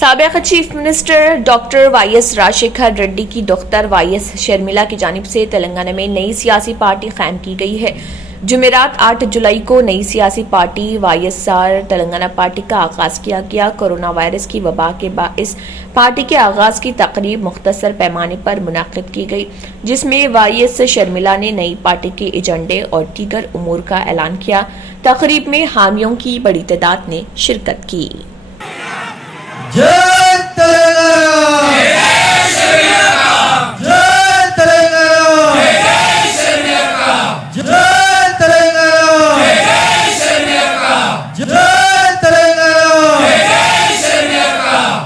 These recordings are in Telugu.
साबिक़ chief minister doctor YS Rajasekhara Reddy की डॉक्टर वाईएस शर्मिला की जानिब से तेलंगाना में नई सियासी पार्टी कायम की गई है। जुमेरात 8 जुलाई को नई सियासी पार्टी वाईएसआर तेलंगाना पार्टी का आगाज किया गया। कोरोना वायरस की वबा के बाइस पार्टी के आगाज की तकरीब मुख्तसर पैमाने पर मुनाकिद की गई, जिसमें वाईएस शर्मिला ने नई पार्टी के एजेंडे और दीगर उमूर का ऐलान किया। तकरीब में हामियों की बड़ी तादाद ने शिरकत की। जय तेलंगाना, जय तेलंगाना, जय तेलंगाना,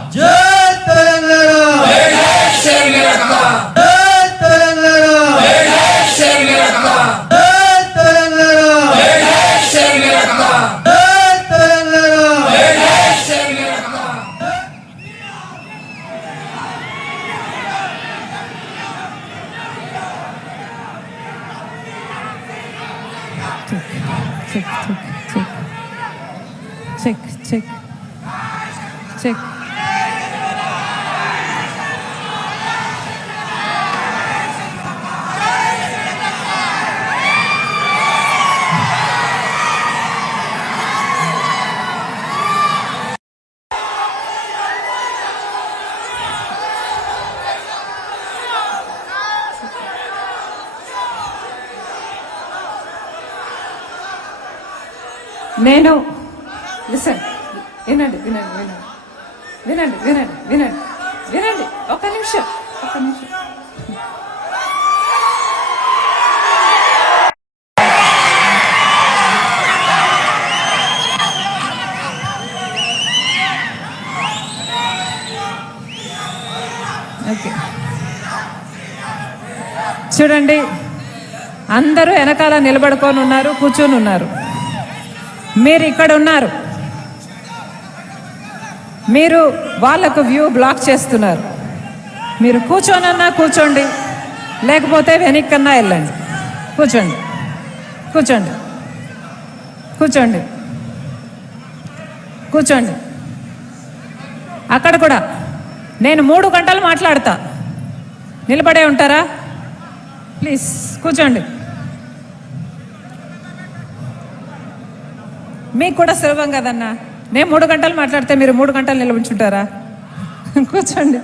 जय तेलंगाना, जय check. నేను లిసన్ వినండి వినండి వినండి వినండి వినండి వినండి వినండి ఒక్క నిమిషం ఓకే చూడండి, అందరూ వెనకాల నిలబడుకొని ఉన్నారు, కూర్చొని ఉన్నారు. మీరు ఇక్కడ ఉన్నారు, మీరు వాళ్ళకు వ్యూ బ్లాక్ చేస్తున్నారు. మీరు కూర్చోనన్నా కూర్చోండి, లేకపోతే వెనక్కన్నా వెళ్ళండి. కూర్చోండి కూర్చోండి కూర్చోండి కూర్చోండి. అక్కడ కూడా నేను 3 గంటలు మాట్లాడతా, నిలబడే ఉంటారా? ప్లీజ్ కూర్చోండి. మీకు కూడా సులభం కదన్నా, నేను 3 గంటలు మాట్లాడితే మీరు 3 గంటలు నిలబడుచుంటారా? కూర్చోండి.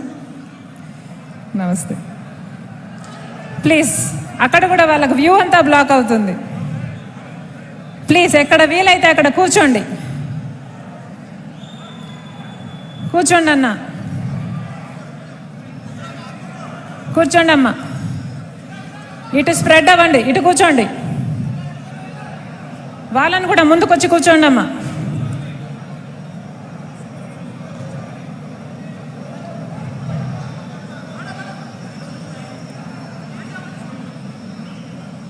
నమస్తే. ప్లీజ్ అక్కడ కూడా వాళ్ళకు వ్యూ అంతా బ్లాక్ అవుతుంది. ప్లీజ్ ఎక్కడ వీలైతే అక్కడ కూర్చోండి. కూర్చోండి అన్న, కూర్చోండి అమ్మ. ఇటు స్ప్రెడ్ అవ్వండి, ఇటు కూర్చోండి. వాళ్ళని కూడా ముందుకొచ్చి కూర్చోండి అమ్మా.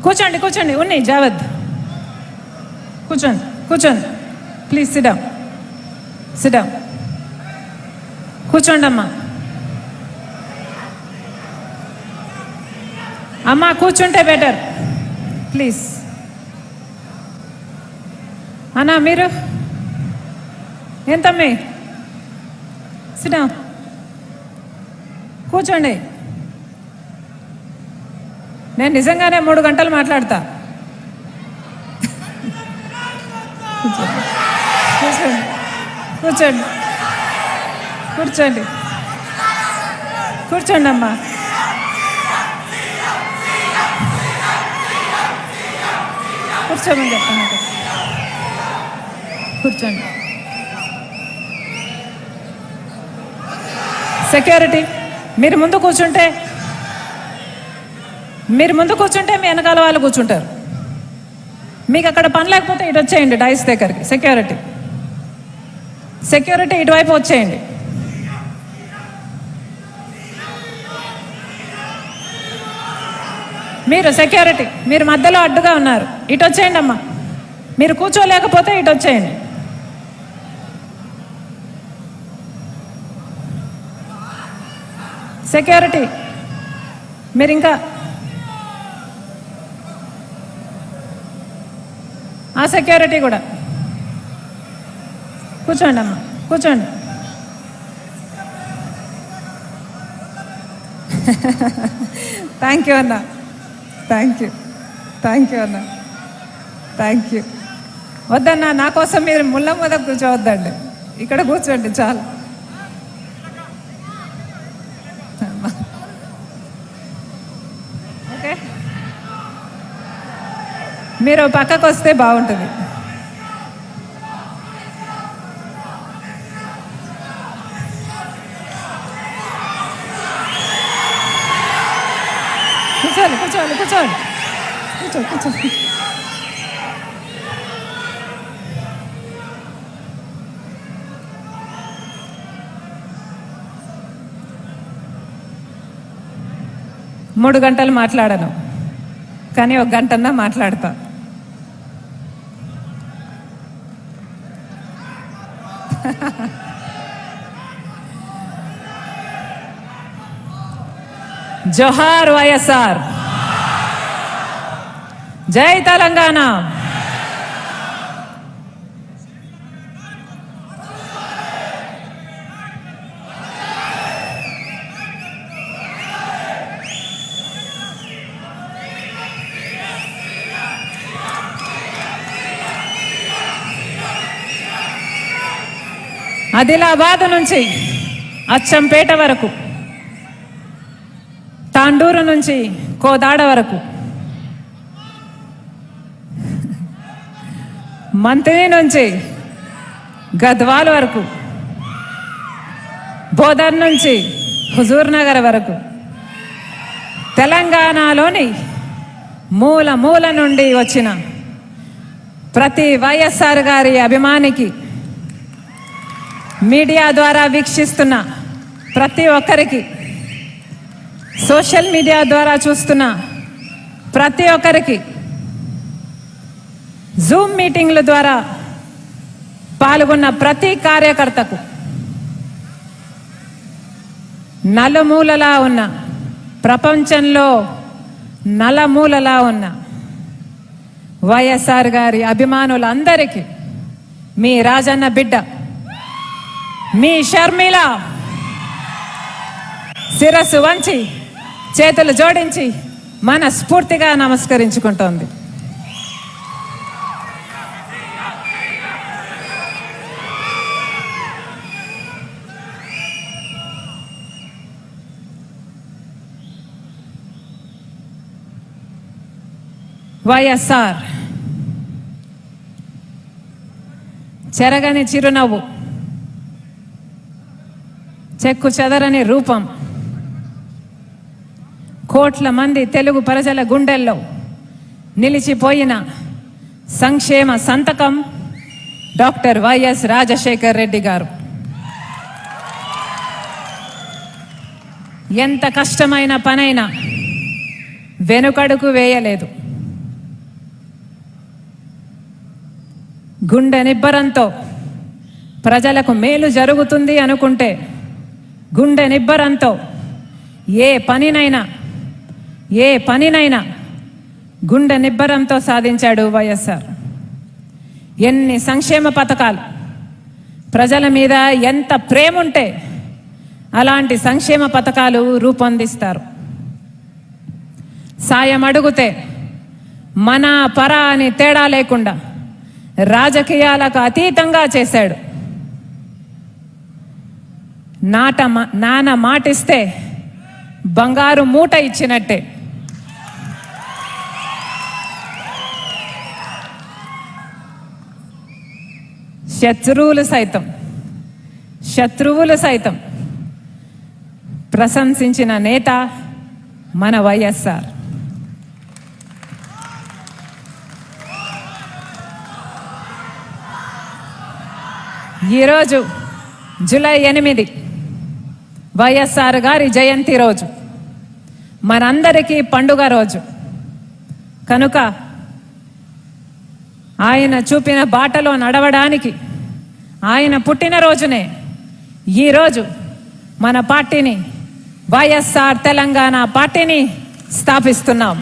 కూర్చోండి కూర్చోండి, ఉన్నాయి జావద్. కూర్చోండి కూర్చోండి, please SIT down SIT down. కూర్చోండి అమ్మా. అమ్మా కూర్చుంటే బెటర్ ప్లీజ్. అన్నా మీరు ఏంతమ్మి, సిట్ డౌన్, కూర్చోండి. నేను నిజంగానే 3 గంటలు మాట్లాడతా. కూర్చోండి కూర్చోండి కూర్చోండి కూర్చోండి అమ్మా. కూర్చోమని చెప్పండి, కూర్చోండి. సెక్యూరిటీ మీరు ముందు కూర్చుంటే మీ వెనకాల వాళ్ళు కూర్చుంటారు. మీకు అక్కడ పని లేకపోతే ఇటు వచ్చేయండి డైస్ దగ్గరికి. సెక్యూరిటీ ఇటువైపు వచ్చేయండి. మీరు సెక్యూరిటీ మీరు మధ్యలో అడ్డుగా ఉన్నారు, ఇటు వచ్చేయండి అమ్మా. మీరు కూర్చోలేకపోతే ఇటు వచ్చేయండి. సెక్యూరిటీ మీరు ఇంకా ఆ సెక్యూరిటీ కూడా కూర్చోండి అమ్మా, కూర్చోండి. థ్యాంక్ యూ అన్న, థ్యాంక్ యూ అన్న, థ్యాంక్ యూ. వద్దన్న, నా కోసం మీరు ముళ్ళ మీద కూర్చోవద్దండి, ఇక్కడ కూర్చోండి చాలు. ఓకే, మీరు పక్కకు వస్తే బాగుంటుంది. కూర్చోండి కూర్చోండి కూర్చోండి కూర్చోండి. మూడు గంటలు మాట్లాడను, కానీ 1 గంటన్నా మాట్లాడతా. జోహార్ వైఎస్ఆర్, జై తెలంగాణ. ఆదిలాబాద్ నుంచి అచ్చంపేట వరకు, తాండూరు నుంచి కోదాడ వరకు, మంత్రి నుంచి గద్వాల్ వరకు, బోధన్ నుంచి హుజూర్ నగర్ వరకు, తెలంగాణలోని మూల మూల నుండి వచ్చిన ప్రతి వైఎస్ఆర్ గారి అభిమానికి, మీడియా ద్వారా వీక్షిస్తున్న ప్రతి ఒక్కరికి, సోషల్ మీడియా ద్వారా చూస్తున్న ప్రతి ఒక్కరికి, జూమ్ మీటింగ్ల ద్వారా పాల్గొన్న ప్రతి కార్యకర్తకు, నలుమూలలా ఉన్న, ప్రపంచంలో నలుమూలలా ఉన్న వైఎస్ఆర్ గారి అభిమానులందరికీ మీ రాజన్న బిడ్డ, మీ షర్మిల శిరస్సు వంచి చేతులు జోడించి మనస్ఫూర్తిగా నమస్కరించుకుంటోంది. వైఎస్ఆర్ చెరగని చిరునవ్వు, చెక్కు చెదరని రూపం, కోట్ల మంది తెలుగు ప్రజల గుండెల్లో నిలిచిపోయిన సంక్షేమ సంతకం డాక్టర్ వైఎస్ రాజశేఖర్ రెడ్డి గారు. ఎంత కష్టమైన పనైనా వెనుకడుగు వేయలేదు. గుండె నిబ్బరంతో ప్రజలకు మేలు జరుగుతుంది అనుకుంటే గుండె నిబ్బరంతో ఏ పనినైనా గుండె నిబ్బరంతో సాధించాడు వైఎస్ఆర్. ఎన్ని సంక్షేమ పథకాలు, ప్రజల మీద ఎంత ప్రేమ ఉంటే అలాంటి సంక్షేమ పథకాలు రూపొందిస్తారు. సాయం అడిగితే మన పర అని తేడా లేకుండా రాజకీయాలకు అతీతంగా చేశాడు. నాన్న మాటిస్తే బంగారు మూట ఇచ్చినట్టే. శత్రువులు సైతం ప్రశంసించిన నేత మన వైఎస్ఆర్. ఈరోజు జూలై 8 వైఎస్ఆర్ గారి జయంతి రోజు, మనందరికీ పండుగ రోజు కనుక ఆయన చూపిన బాటలో నడవడానికి ఆయన పుట్టినరోజునే ఈరోజు మన పార్టీని, వైఎస్ఆర్ తెలంగాణ పార్టీని స్థాపిస్తున్నాం.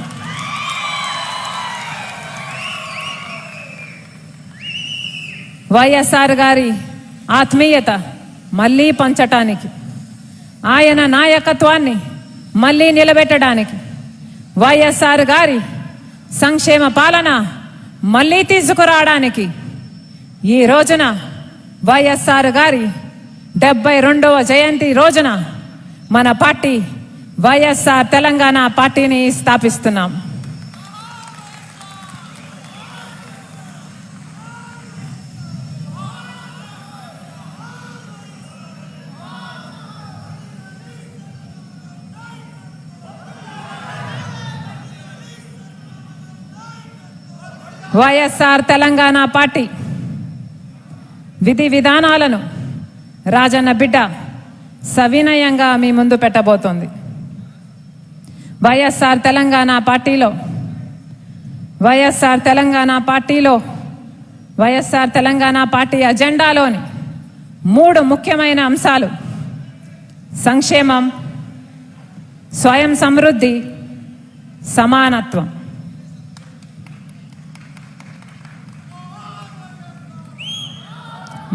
వైఎస్ఆర్ గారి ఆత్మీయత మళ్ళీ పంచటానికి, ఆయన నాయకత్వాన్ని మళ్ళీ నిలబెట్టడానికి, వైఎస్ఆర్ గారి సంక్షేమ పాలన మళ్ళీ తీసుకురావడానికి ఈ రోజున వైఎస్ఆర్ గారి 72వ జయంతి రోజున మన పార్టీ వైఎస్ఆర్ తెలంగాణ పార్టీని స్థాపిస్తున్నాం. వైఎస్ఆర్ తెలంగాణ పార్టీ విధి విధానాలను రాజన్న బిడ్డ సవినయంగా మీ ముందు పెట్టబోతోంది. వైఎస్ఆర్ తెలంగాణ పార్టీ అజెండాలోని 3 ముఖ్యమైన అంశాలు సంక్షేమం, స్వయం సమృద్ధి, సమానత్వం.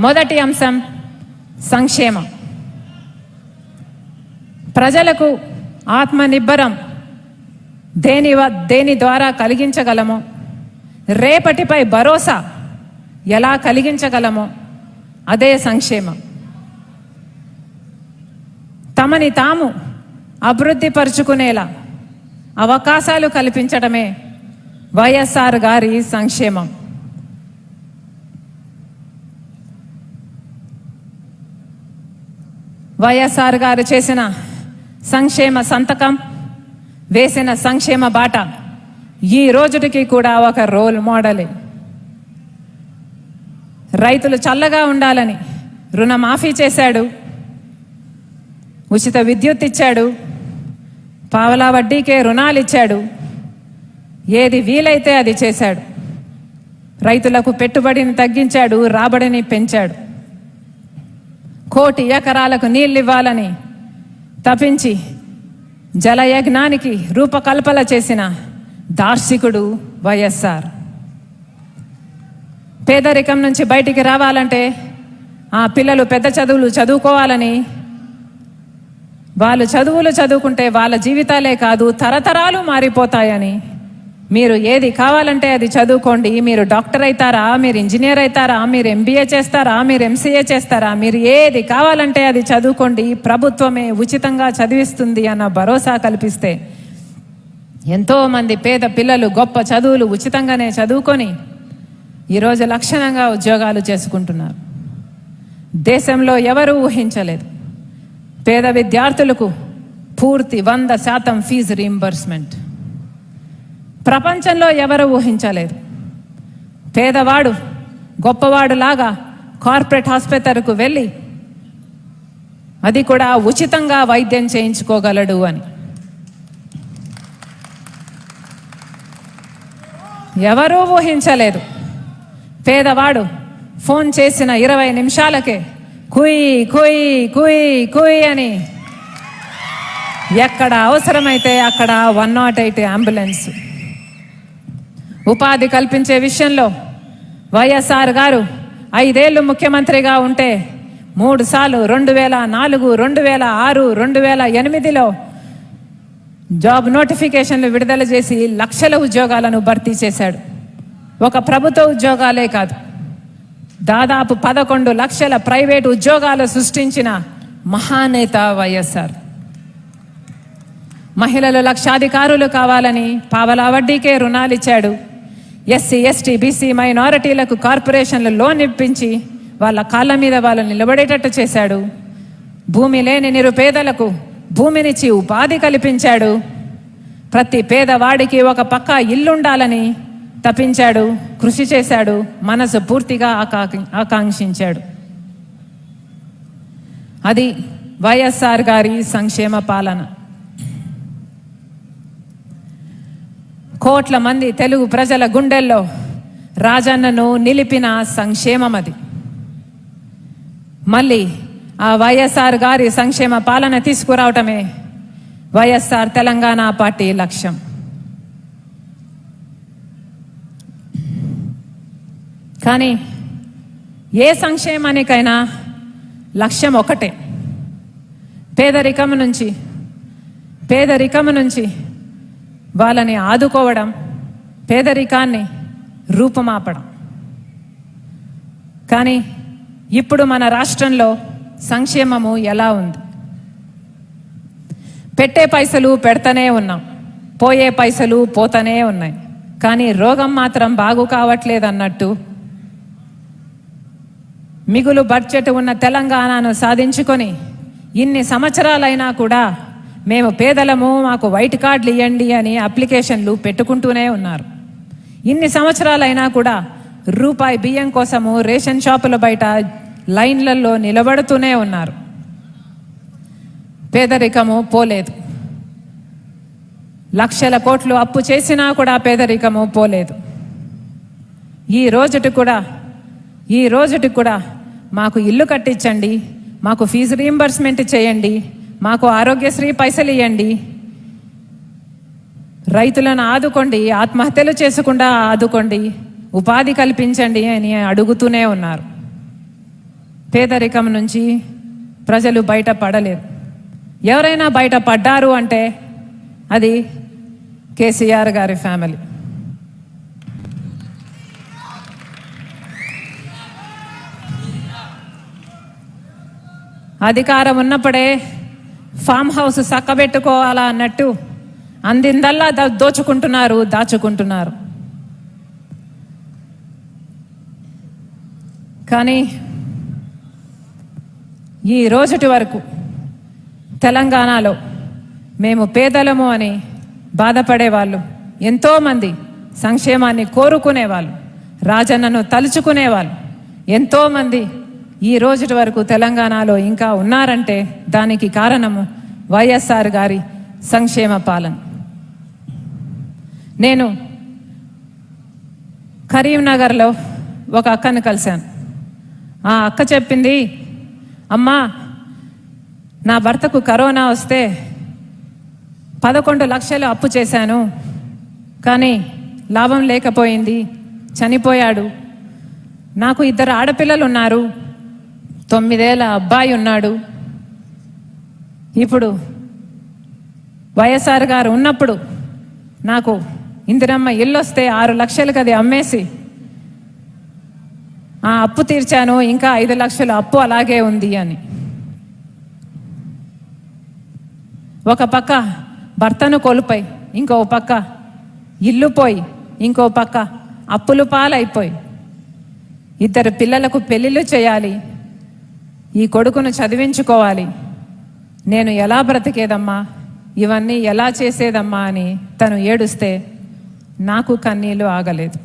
మొదటి అంశం సంక్షేమం. ప్రజలకు ఆత్మనిర్భరం దేని ద్వారా కలిగించగలమో, రేపటిపై భరోసా ఎలా కలిగించగలమో అదే సంక్షేమం. తమని తాము అభివృద్ధి పరుచుకునేలా అవకాశాలు కల్పించడమే వైఎస్ఆర్ గారి సంక్షేమం. వైఎస్ఆర్ గారు చేసిన సంక్షేమ సంతకం, వేసిన సంక్షేమ బాట ఈ రోజుటికి కూడా ఒక రోల్ మోడలే. రైతులు చల్లగా ఉండాలని రుణమాఫీ చేశాడు, ఉచిత విద్యుత్ ఇచ్చాడు, పావలా వడ్డీకే రుణాలు ఇచ్చాడు, ఏది వీలైతే అది చేశాడు. రైతులకు పెట్టుబడిని తగ్గించాడు, రాబడిని పెంచాడు. 1 కోటి ఎకరాలకు నీళ్ళివ్వాలని తపించి జలయజ్ఞానికి రూపకల్పన చేసిన దార్శికుడు వైఎస్ఆర్. పేదరికం నుంచి బయటికి రావాలంటే ఆ పిల్లలు పెద్ద చదువులు చదువుకోవాలని, వాళ్ళు చదువులు చదువుకుంటే వాళ్ళ జీవితాలే కాదు తరతరాలు మారిపోతాయని, మీరు ఏది కావాలంటే అది చదువుకోండి, మీరు డాక్టర్ అవుతారా, మీరు ఇంజనీర్ అవుతారా, మీరు MBA చేస్తారా, మీరు MCA చేస్తారా, మీరు ఏది కావాలంటే అది చదువుకోండి, ప్రభుత్వమే ఉచితంగా చదివిస్తుంది అన్న భరోసా కల్పిస్తే ఎంతోమంది పేద పిల్లలు గొప్ప చదువులు ఉచితంగానే చదువుకొని ఈరోజు లక్షణంగా ఉద్యోగాలు చేసుకుంటున్నారు. దేశంలో ఎవరూ ఊహించలేదు పేద విద్యార్థులకు పూర్తి 100% ఫీజు రీయింబర్స్మెంట్. ప్రపంచంలో ఎవరు ఊహించలేదు పేదవాడు గొప్పవాడులాగా కార్పొరేట్ ఆసుపత్రికి వెళ్ళి అది కూడా ఉచితంగా వైద్యం చేయించుకోగలడు అని. ఎవరూ ఊహించలేదు పేదవాడు ఫోన్ చేసిన 20 నిమిషాలకే కుయ్ కుయ్ కుయ్ కుయ్ అని ఎక్కడ అవసరమైతే అక్కడ 108 అంబులెన్స్. ఉపాధి కల్పించే విషయంలో వైఎస్ఆర్ గారు 5 ఏళ్ళు ముఖ్యమంత్రిగా ఉంటే 3 సార్లు 2004, 2006, 2008లో జాబ్ నోటిఫికేషన్లు విడుదల చేసి లక్షల ఉద్యోగాలను భర్తీ చేశాడు. ఒక ప్రభుత్వ ఉద్యోగాలే కాదు, దాదాపు 11 లక్షల ప్రైవేటు ఉద్యోగాలు సృష్టించిన మహానేత వైఎస్ఆర్. మహిళలు లక్షాధికారులు కావాలని పావలా వడ్డీకే రుణాలు ఇచ్చాడు. SC, ST, BC మైనారిటీలకు కార్పొరేషన్లు లోన్ ఇప్పించి వాళ్ళ కాళ్ళ మీద వాళ్ళు నిలబడేటట్టు చేశాడు. భూమి లేని నిరుపేదలకు భూమినిచ్చి ఉపాధి కల్పించాడు. ప్రతి పేదవాడికి ఒక పక్కా ఇల్లుండాలని తపించాడు, కృషి చేశాడు, మనసు పూర్తిగా ఆకాంక్షించాడు. అది వైఎస్ఆర్ గారి సంక్షేమ పాలన. కోట్ల మంది తెలుగు ప్రజల గుండెల్లో రాజన్నను నిలిపిన సంక్షేమం అది. మళ్ళీ ఆ వైఎస్ఆర్ గారి సంక్షేమ పాలన తీసుకురావటమే వైఎస్ఆర్ తెలంగాణ పార్టీ లక్ష్యం. కానీ ఏ సంక్షేమానికైనా లక్ష్యం ఒకటే. పేదరికం నుంచి పేదరికం నుంచి వాళ్ళని ఆదుకోవడం, పేదరికాన్ని రూపుమాపడం. కానీ ఇప్పుడు మన రాష్ట్రంలో సంక్షేమము ఎలా ఉంది? పెట్టే పైసలు పెడతానే ఉన్నాం, పోయే పైసలు పోతానే ఉన్నాయి, కానీ రోగం మాత్రం బాగు కావట్లేదు అన్నట్టు మిగులు బడ్జెట్ ఉన్న తెలంగాణను సాధించుకొని ఇన్ని సంవత్సరాలైనా కూడా మేము పేదలము, మాకు వైట్ కార్డులు ఇవ్వండి అని అప్లికేషన్లు పెట్టుకుంటూనే ఉన్నారు. ఇన్ని సంవత్సరాలైనా కూడా రూపాయి బియ్యం కోసము రేషన్ షాపుల బయట లైన్లలో నిలబడుతూనే ఉన్నారు. పేదరికము పోలేదు. లక్షల కోట్లు అప్పు చేసినా కూడా పేదరికము పోలేదు. ఈ రోజుటి కూడా మాకు ఇల్లు కట్టించండి, మాకు ఫీజు రీయింబర్స్మెంట్ చేయండి, మాకు ఆరోగ్యశ్రీ పైసలు ఇవ్వండి, రైతులను ఆదుకోండి, ఆత్మహత్యలు చేసుకుండా ఆదుకోండి, ఉపాధి కల్పించండి అని అడుగుతూనే ఉన్నారు. పేదరికం నుంచి ప్రజలు బయటపడలేరు. ఎవరైనా బయటపడ్డారు అంటే అది కేసీఆర్ గారి ఫ్యామిలీ. అధికారం ఉన్నప్పుడే ఫామ్ హౌస్ చక్కబెట్టుకోవాలా అన్నట్టు అందిందల్లా దోచుకుంటున్నారు, దాచుకుంటున్నారు. కానీ ఈ రోజుటి వరకు తెలంగాణలో మేము పేదలము అని బాధపడేవాళ్ళు ఎంతోమంది, సంక్షేమాన్ని కోరుకునేవాళ్ళు, రాజన్నను తలుచుకునేవాళ్ళు ఎంతోమంది ఈ రోజుటి వరకు తెలంగాణలో ఇంకా ఉన్నారంటే దానికి కారణము వైఎస్ఆర్ గారి సంక్షేమ పాలన. నేను కరీంనగర్లో ఒక అక్కను కలిశాను. ఆ అక్క చెప్పింది, అమ్మా నా భర్తకు కరోనా వస్తే 11 లక్షలు అప్పు చేశాను, కానీ లాభం లేకపోయింది, చనిపోయాడు. నాకు 2 ఆడపిల్లలు ఉన్నారు, 9 ఏళ్ల అబ్బాయి ఉన్నాడు. ఇప్పుడు వైఎస్ఆర్ గారు ఉన్నప్పుడు నాకు ఇందిరమ్మ ఇల్లు వస్తే 6 లక్షలకు అది అమ్మేసి ఆ అప్పు తీర్చాను, ఇంకా 5 లక్షలు అప్పు అలాగే ఉంది అని. ఒక పక్క భర్తను కోల్పోయి, ఇంకో పక్క ఇల్లు పోయి, ఇంకో పక్క అప్పులు పాలైపోయి, 2 పిల్లలకు పెళ్ళిళ్ళు చేయాలి, ఈ కొడుకును చదివించుకోవాలి, నేను ఎలా బ్రతికేదమ్మా, ఇవన్నీ ఎలా చేసేదమ్మా అని తను ఏడుస్తే నాకు కన్నీళ్ళు ఆగలేదు.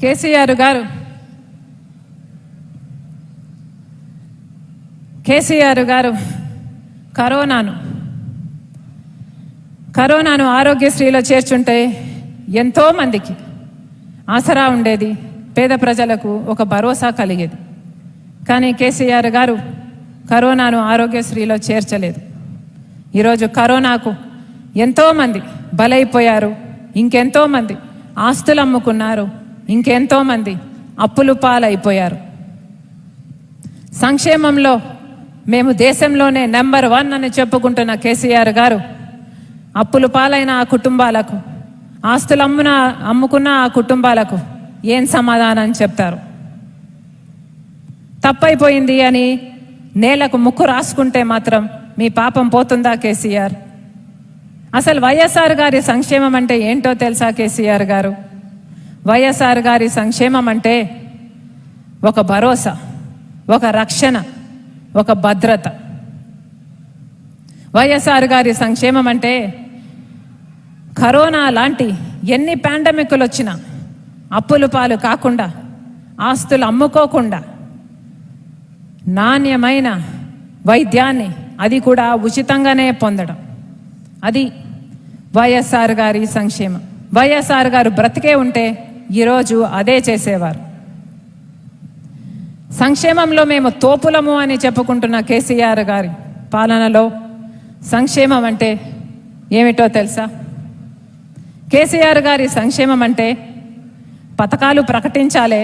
కేసీఆర్ గారు కరోనాను ఆరోగ్యశ్రీలో చేర్చుంటే ఎంతో మందికి ఆసరా ఉండేది, పేద ప్రజలకు ఒక భరోసా కలిగేది. కానీ కేసీఆర్ గారు కరోనాను ఆరోగ్యశ్రీలో చేర్చలేదు. ఈరోజు కరోనాకు ఎంతోమంది బలైపోయారు, ఇంకెంతోమంది ఆస్తులు అమ్ముకున్నారు, ఇంకెంతోమంది అప్పులు పాలైపోయారు. సంక్షేమంలో మేము దేశంలోనే నెంబర్ 1 అని చెప్పుకుంటున్న కేసీఆర్ గారు అప్పులు పాలైన ఆ కుటుంబాలకు, ఆస్తులు అమ్ముకున్న ఆ కుటుంబాలకు ఏం సమాధానం చెప్తారు? తప్పైపోయింది అని నేలకు ముక్కు రాసుకుంటే మాత్రం మీ పాపం పోతుందా కేసీఆర్? అసలు వైఎస్ఆర్ గారి సంక్షేమం అంటే ఏంటో తెలుసా కేసీఆర్ గారు? వైఎస్ఆర్ గారి సంక్షేమం అంటే ఒక భరోసా, ఒక రక్షణ, ఒక భద్రత. వైఎస్ఆర్ గారి సంక్షేమం అంటే కరోనా లాంటి ఎన్ని పాండమిక్లు వచ్చినా అప్పులు పాలు కాకుండా, ఆస్తులు అమ్ముకోకుండా నాణ్యమైన వైద్యాన్ని, అది కూడా ఉచితంగానే పొందడం, అది వైఎస్ఆర్ గారి సంక్షేమం. వైఎస్ఆర్ గారు బ్రతికే ఉంటే ఈరోజు అదే చేసేవారు. సంక్షేమంలో మేము తోపులము అని చెప్పుకుంటున్న కేసీఆర్ గారి పాలనలో సంక్షేమం అంటే ఏమిటో తెలుసా? కేసీఆర్ గారి సంక్షేమం అంటే పథకాలు ప్రకటించాలే,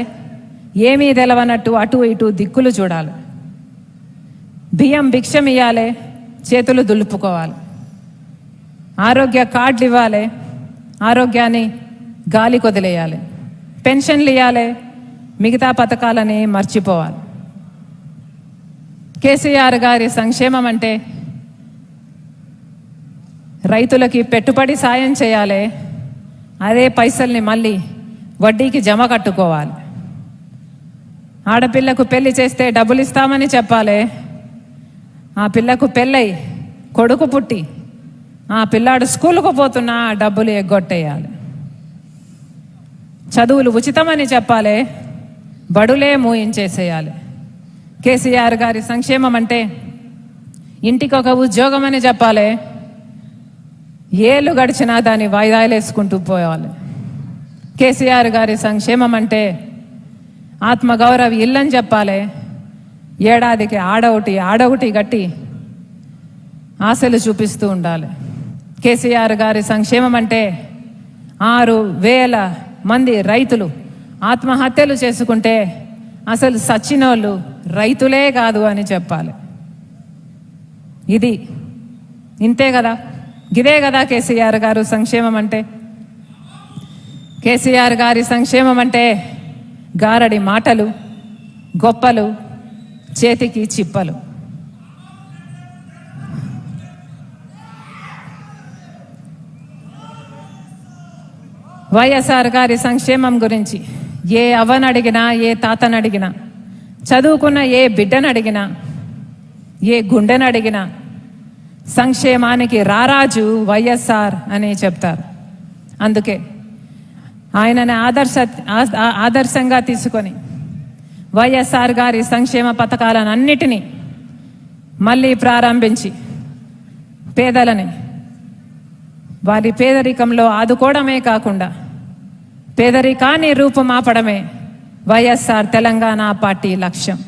ఏమీ తెలవనట్టు అటు ఇటు దిక్కులు చూడాలి, బియ్యం భిక్షం ఇయ్యాలే, చేతులు దులుపుకోవాలి. ఆరోగ్య కార్డులు ఇవ్వాలి, ఆరోగ్యాన్ని గాలి కొదిలేయాలి, పెన్షన్లు ఇవ్వాలి, మిగతా పథకాలని మర్చిపోవాలి. కేసీఆర్ గారి సంక్షేమం అంటే రైతులకి పెట్టుబడి సాయం చేయాలి, అదే పైసల్ని మళ్ళీ వడ్డీకి జమ కట్టుకోవాలి. ఆడపిల్లకు పెళ్లి చేస్తే డబ్బులు ఇస్తామని చెప్పాలి, ఆ పిల్లకు పెళ్ళై కొడుకు పుట్టి ఆ పిల్లాడు స్కూలుకు పోతున్నా ఆ డబ్బులు ఎగ్గొట్టేయాలి. చదువులు ఉచితమని చెప్పాలి, బడులే మూయించేసేయాలి. కేసీఆర్ గారి సంక్షేమం అంటే ఇంటికి ఒక ఉద్యోగం అని చెప్పాలి, ఏళ్ళు గడిచినా దాన్ని వాయిదాలు వేసుకుంటూ పోవాలి. కేసీఆర్ గారి సంక్షేమం అంటే ఆత్మగౌరవ ఇల్లని చెప్పాలి, ఏడాదికి ఆడొకటి గట్టి ఆశలు చూపిస్తూ ఉండాలి. కేసీఆర్ గారి సంక్షేమం అంటే 6,000 మంది రైతులు ఆత్మహత్యలు చేసుకుంటే అసలు సచ్చినోళ్ళు రైతులే కాదు అని చెప్పాలి. ఇంతే కదా, ఇదే కదా కేసీఆర్ గారు సంక్షేమం అంటే. కేసీఆర్ గారి సంక్షేమం అంటే గారడి మాటలు, గొప్పలు, చేతికి చిప్పలు. వైఎస్ఆర్ గారి సంక్షేమం గురించి ఏ అవ్వను అడిగినా, ఏ తాతను అడిగినా, చదువుకున్న ఏ బిడ్డను అడిగినా, ఏ గుండెను అడిగినా సంక్షేమానికి రారాజు వైఎస్ఆర్ అని చెప్తారు. అందుకే ఆయనని ఆదర్శంగా తీసుకొని వైఎస్ఆర్ గారి సంక్షేమ పథకాలన్నిటినీ మళ్ళీ ప్రారంభించి పేదలని వారి పేదరికంలో ఆదుకోవడమే కాకుండా పేదరికాన్ని రూపుమాపడమే వైఎస్ఆర్ తెలంగాణ పార్టీ లక్ష్యం.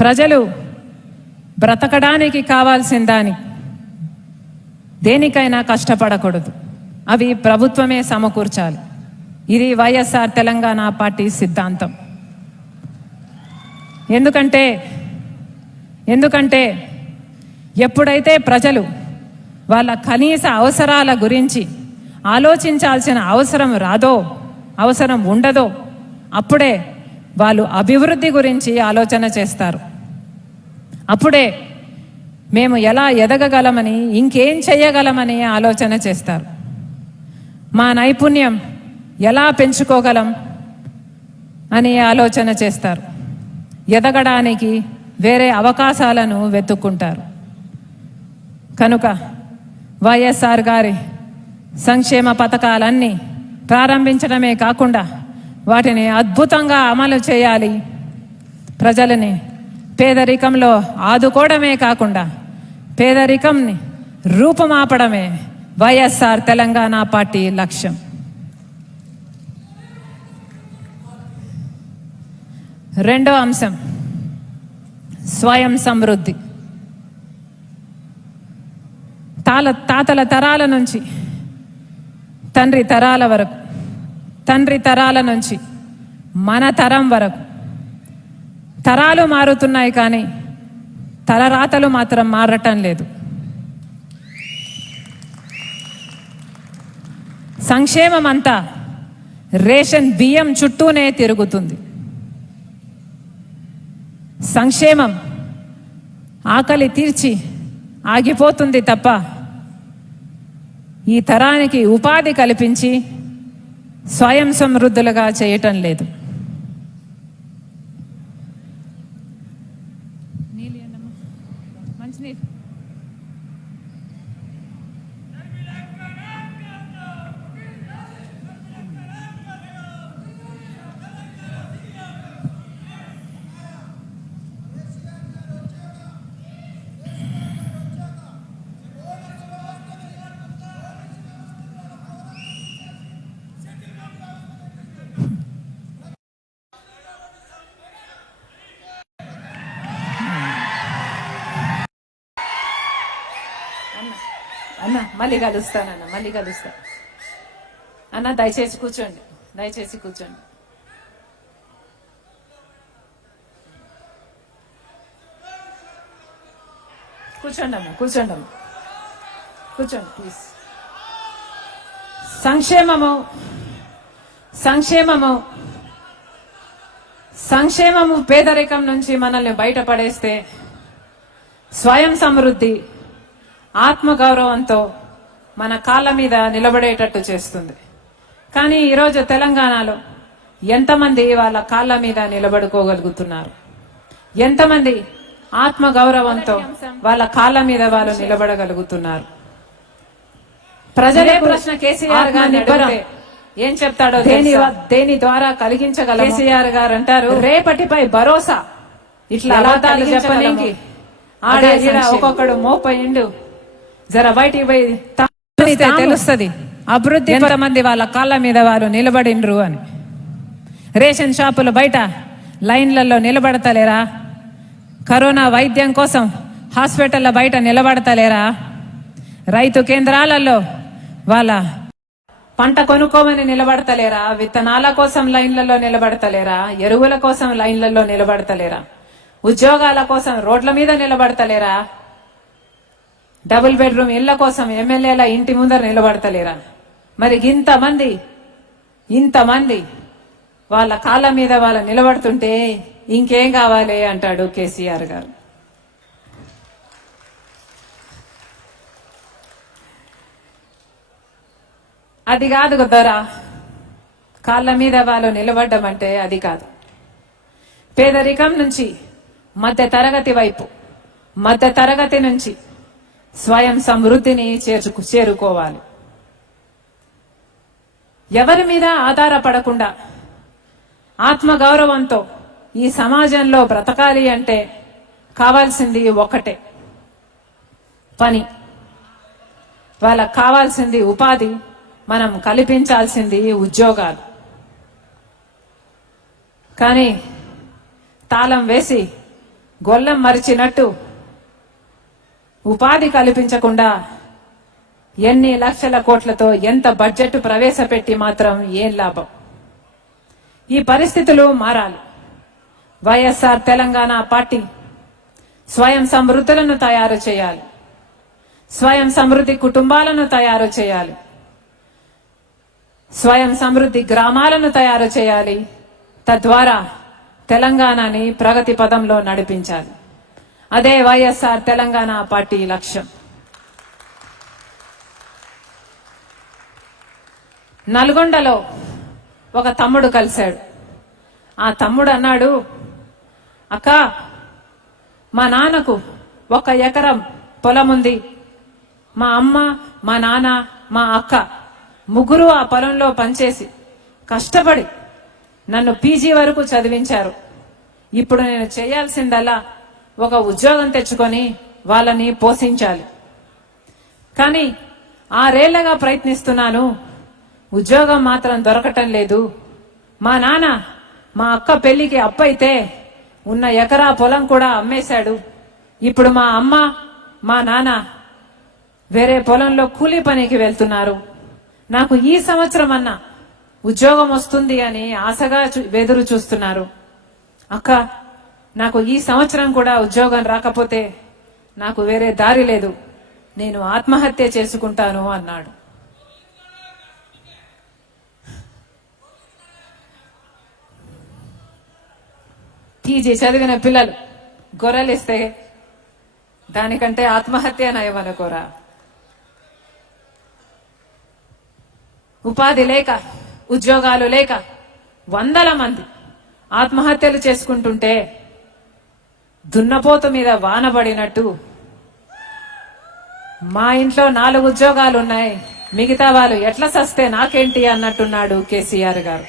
ప్రజలు బ్రతకడానికి కావాల్సిన దేనికైనా కష్టపడకూడదు, అవి ప్రభుత్వమే సమకూర్చాలి. ఇది వైఎస్ఆర్ తెలంగాణ పార్టీ సిద్ధాంతం. ఎందుకంటే ఎప్పుడైతే ప్రజలు వాళ్ళ కనీస అవసరాల గురించి ఆలోచించాల్సిన అవసరం ఉండదో అప్పుడే వాళ్ళు అభివృద్ధి గురించి ఆలోచన చేస్తారు. అప్పుడే మేము ఎలా ఎదగగలమని, ఇంకేం చేయగలమని ఆలోచన చేస్తారు. మా నైపుణ్యం ఎలా పెంచుకోగలం అని ఆలోచన చేస్తారు. ఎదగడానికి వేరే అవకాశాలను వెతుక్కుంటారు. కనుక వైఎస్ఆర్ గారి సంక్షేమ పథకాలన్నీ ప్రారంభించడమే కాకుండా వాటిని అద్భుతంగా అమలు చేయాలి. ప్రజలని పేదరికంలో ఆదుకోవడమే కాకుండా పేదరికంని రూపుమాపడమే వైఎస్ఆర్ తెలంగాణ పార్టీ లక్ష్యం. రెండో అంశం స్వయం సమృద్ధి. తాతల తరాల నుంచి తండ్రి తరాల నుంచి మన తరం వరకు తరాలు మారుతున్నాయి, కానీ తలరాతలు మాత్రం మారటం లేదు. సంక్షేమం అంతా రేషన్ బియ్యం చుట్టూనే తిరుగుతుంది. సంక్షేమం ఆకలి తీర్చి ఆగిపోతుంది తప్ప ఈ తరానికి ఉపాధి కల్పించి స్వయం సమృద్ధులుగా చేయటం లేదు. మంచినీళ్ళు అన్న మళ్ళీ కలుస్తా అన్న. దయచేసి కూర్చోండి. కూర్చోండి కూర్చోండి ప్లీజ్. సంక్షేమము సంక్షేమము సంక్షేమము పేదరికం నుంచి మనల్ని బయటపడేస్తే స్వయం సమృద్ధి ఆత్మగౌరవంతో మన కాళ్ళ మీద నిలబడేటట్టు చేస్తుంది. కానీ ఈరోజు తెలంగాణలో ఎంతమంది వాళ్ళ కాళ్ళ మీద నిలబడుకోగలుగుతున్నారు? ఎంతమంది ఆత్మగౌరవంతో వాళ్ళ కాళ్ళ మీద వాళ్ళు నిలబడగలుగుతున్నారు? ప్రజలే ప్రశ్న కేసీఆర్ గారిని అడిగితే ఏం చెప్తాడో దేని ద్వారా కలిగించగల కేసీఆర్ గారు అంటారు, రేపటిపై భరోసా. ఇట్లా అబద్ధాలు చెప్పనీకి ఆడే ఒక్కొక్కడు మోపయిండు, జర బయటికి పోయి తెలుస్తుంది అభివృద్ధి ఎంతమంది వాళ్ళ కాళ్ళ మీద వాళ్ళు నిలబడిండ్రు అని. రేషన్ షాపులు బయట లైన్లలో నిలబడతలేరా? కరోనా వైద్యం కోసం హాస్పిటల్ల బయట నిలబడతలేరా? రైతు కేంద్రాలలో వాళ్ళ పంట కొనుక్కోమని నిలబడతలేరా? విత్తనాల కోసం లైన్లలో నిలబడతలేరా? ఎరువుల కోసం లైన్లలో నిలబడతలేరా? ఉద్యోగాల కోసం రోడ్ల మీద నిలబడతలేరా? డబుల్ బెడ్రూమ్ ఇళ్ల కోసం ఎమ్మెల్యేల ఇంటి ముందర నిలబడతలేరా? మరి ఇంతమంది వాళ్ళ కాళ్ళ మీద వాళ్ళు నిలబడుతుంటే ఇంకేం కావాలి అంటాడు కేసీఆర్ గారు. అది కాదు దొరా, కాళ్ళ మీద వాళ్ళు నిలబడ్డం అంటే అది కాదు. పేదరికం నుంచి మధ్య తరగతి వైపు, మధ్య తరగతి నుంచి స్వయం సమృద్ధిని చేరుకోవాలి. ఎవరి మీద ఆధారపడకుండా ఆత్మగౌరవంతో ఈ సమాజంలో బ్రతకాలి అంటే కావాల్సింది ఒక్కటే, పని. వాళ్ళకు కావాల్సింది ఉపాధి, మనం కల్పించాల్సింది ఉద్యోగాలు. కానీ తాళం వేసి గొల్లెం మరిచినట్టు ఉపాధి కల్పించకుండా ఎన్ని లక్షల కోట్లతో ఎంత బడ్జెట్ ప్రవేశపెట్టి మాత్రం ఏం లాభం? ఈ పరిస్థితులు మారాలి. వైఎస్ఆర్ తెలంగాణ పార్టీ స్వయం సమృద్ధులను తయారు చేయాలి, స్వయం సమృద్ధి కుటుంబాలను తయారు చేయాలి, స్వయం సమృద్ధి గ్రామాలను తయారు చేయాలి. తద్వారా తెలంగాణని ప్రగతి పదంలో నడిపించాలి. అదే వైఎస్ఆర్ తెలంగాణ పార్టీ లక్ష్యం. నల్గొండలో ఒక తమ్ముడు కలిశాడు. ఆ తమ్ముడు అన్నాడు, అక్క, మా నాన్నకు 1 ఎకరం పొలం ఉంది. మా అమ్మ, మా నాన్న, మా అక్క ముగ్గురు ఆ పొలంలో పనిచేసి కష్టపడి నన్ను పీజీ వరకు చదివించారు. ఇప్పుడు నేను చేయాల్సిందల్లా ఒక ఉద్యోగం తెచ్చుకొని వాళ్ళని పోషించాలి. కానీ 6 ఏళ్లగా ప్రయత్నిస్తున్నాను, ఉద్యోగం మాత్రం దొరకటం లేదు. మా నాన్న మా అక్క పెళ్లికి అప్పైతే ఉన్న ఎకరా పొలం కూడా అమ్మేశాడు. ఇప్పుడు మా అమ్మ, మా నాన్న వేరే పొలంలో కూలీ పనికి వెళ్తున్నారు. నాకు ఈ సంవత్సరం అన్నా ఉద్యోగం వస్తుంది అని ఆశగా ఎదురు చూస్తున్నారు. అక్క, నాకు ఈ సంవత్సరం కూడా ఉద్యోగం రాకపోతే నాకు వేరే దారి లేదు, నేను ఆత్మహత్య చేసుకుంటాను అన్నాడు. పీజీ చదివిన పిల్లలు గొర్రెలిస్తే దానికంటే ఆత్మహత్య నయమనుకోరా? ఉపాధి లేక, ఉద్యోగాలు లేక 100ల మంది ఆత్మహత్యలు చేసుకుంటుంటే దున్నపోతు మీద వానబడినట్టు మా ఇంట్లో 4 ఉద్యోగాలు ఉన్నాయి, మిగతా వాళ్ళు ఎట్లా సస్తే నాకేంటి అన్నట్టున్నాడు కేసీఆర్ గారు.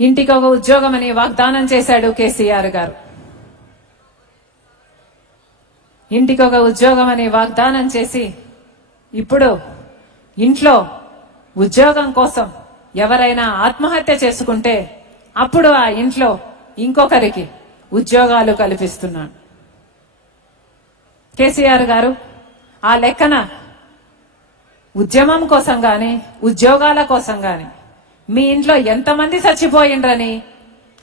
ఇంటికి ఒక ఉద్యోగం అని వాగ్దానం చేశాడు కేసీఆర్ గారు. ఇంటికి ఒక ఉద్యోగం అని వాగ్దానం చేసి ఇప్పుడు ఇంట్లో ఉద్యోగం కోసం ఎవరైనా ఆత్మహత్య చేసుకుంటే అప్పుడు ఆ ఇంట్లో ఇంకొకరికి ఉద్యోగాలు కల్పిస్తున్నాడు కేసీఆర్ గారు. ఆ లెక్కన ఉద్యమం కోసం గాని, ఉద్యోగాల కోసం గాని మీ ఇంట్లో ఎంతమంది చచ్చిపోయిండ్రని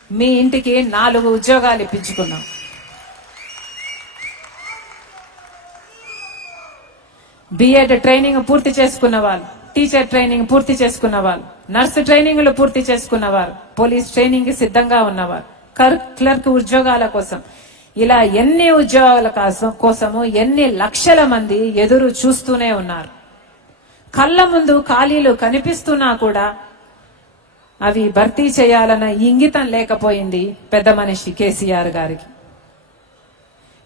మీ ఇంటికి 4 ఉద్యోగాలు ఇప్పించుకున్నాం. బిఎడ్ ట్రైనింగ్ పూర్తి చేసుకున్న వాళ్ళు, టీచర్ ట్రైనింగ్ పూర్తి చేసుకున్న వాళ్ళు, నర్సు ట్రైనింగ్లు పూర్తి చేసుకున్న వారు, పోలీస్ ట్రైనింగ్ కి సిద్ధంగా ఉన్నవారు, క్లర్క్ ఉద్యోగాల కోసం, ఇలా ఎన్ని ఉద్యోగాల కోసము ఎన్ని లక్షల మంది ఎదురు చూస్తూనే ఉన్నారు. కళ్ళ ముందు ఖాళీలు కనిపిస్తున్నా కూడా అవి భర్తీ చేయాలన్న ఇంగితం లేకపోయింది పెద్ద మనిషి కేసీఆర్ గారికి.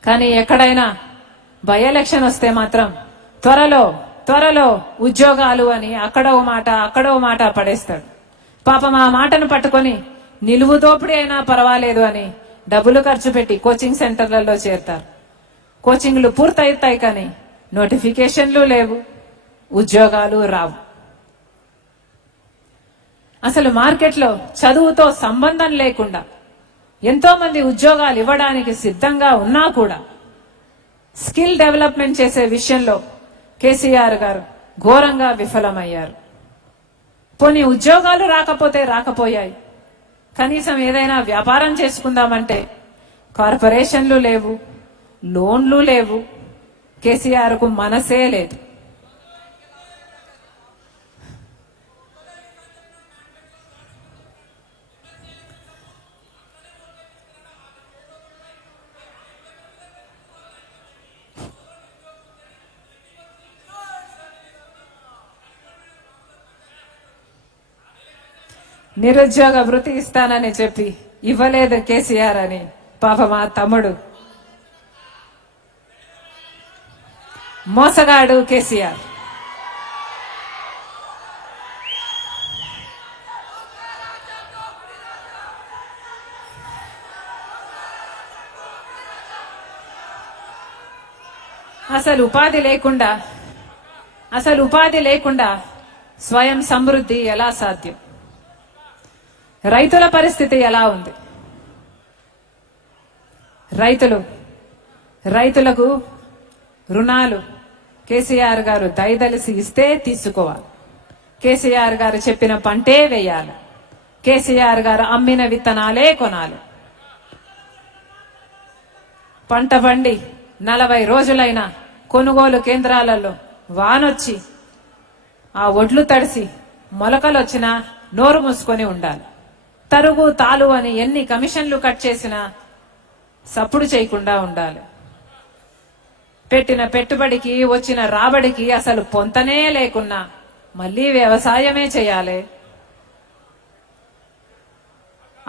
కానీ ఎక్కడైనా బై ఎలక్షన్ వస్తే మాత్రం త్వరలో ఉద్యోగాలు అని అక్కడో మాట పడేస్తాడు. పాపం ఆ మాటను పట్టుకొని నిలువు దోపిడీ అయినా పర్వాలేదు అని డబ్బులు ఖర్చు పెట్టి కోచింగ్ సెంటర్లలో చేరతారు. కోచింగ్లు పూర్తవుతాయి కానీ నోటిఫికేషన్లు లేవు, ఉద్యోగాలు రావు. అసలు మార్కెట్లో చదువుతో సంబంధం లేకుండా ఎంతో మంది ఉద్యోగాలు ఇవ్వడానికి సిద్ధంగా ఉన్నా కూడా స్కిల్ డెవలప్మెంట్ చేసే విషయంలో కేసీఆర్ గారు ఘోరంగా విఫలమయ్యారు. పోనీ ఉద్యోగాలు రాకపోయాయి, కనీసం ఏదైనా వ్యాపారం చేసుకుందామంటే కార్పొరేషన్లు లేవు, లోన్లు లేవు, కేసీఆర్ కు మనసే లేదు. నిరుద్యోగ వృత్తి ఇస్తానని చెప్పి ఇవ్వలేదు కేసీఆర్ అని పాప మా తమ్ముడు మోసగాడు కేసీఆర్. అసలు ఉపాధి లేకుండా స్వయం సమృద్ధి ఎలా సాధ్యం? రైతుల పరిస్థితి ఎలా ఉంది? రైతులకు రుణాలు కేసీఆర్ గారు దయదలిసి ఇస్తే తీసుకోవాలి. కేసీఆర్ గారు చెప్పిన పంటే వేయాలి. కేసీఆర్ గారు అమ్మిన విత్తనాలే కొనాలి. పంట పండి 40 రోజులైన కొనుగోలు కేంద్రాలలో వానొచ్చి ఆ ఒడ్లు తడిసి మొలకలొచ్చినా నోరు మూసుకొని ఉండాలి. తరుగు తాలు అని ఎన్ని కమిషన్లు కట్ చేసినా సప్పుడు చేయకుండా ఉండాలి. పెట్టిన పెట్టుబడికి వచ్చిన రాబడికి అసలు పొంతనే లేకున్నా మళ్ళీ వ్యవసాయమే చేయాలి.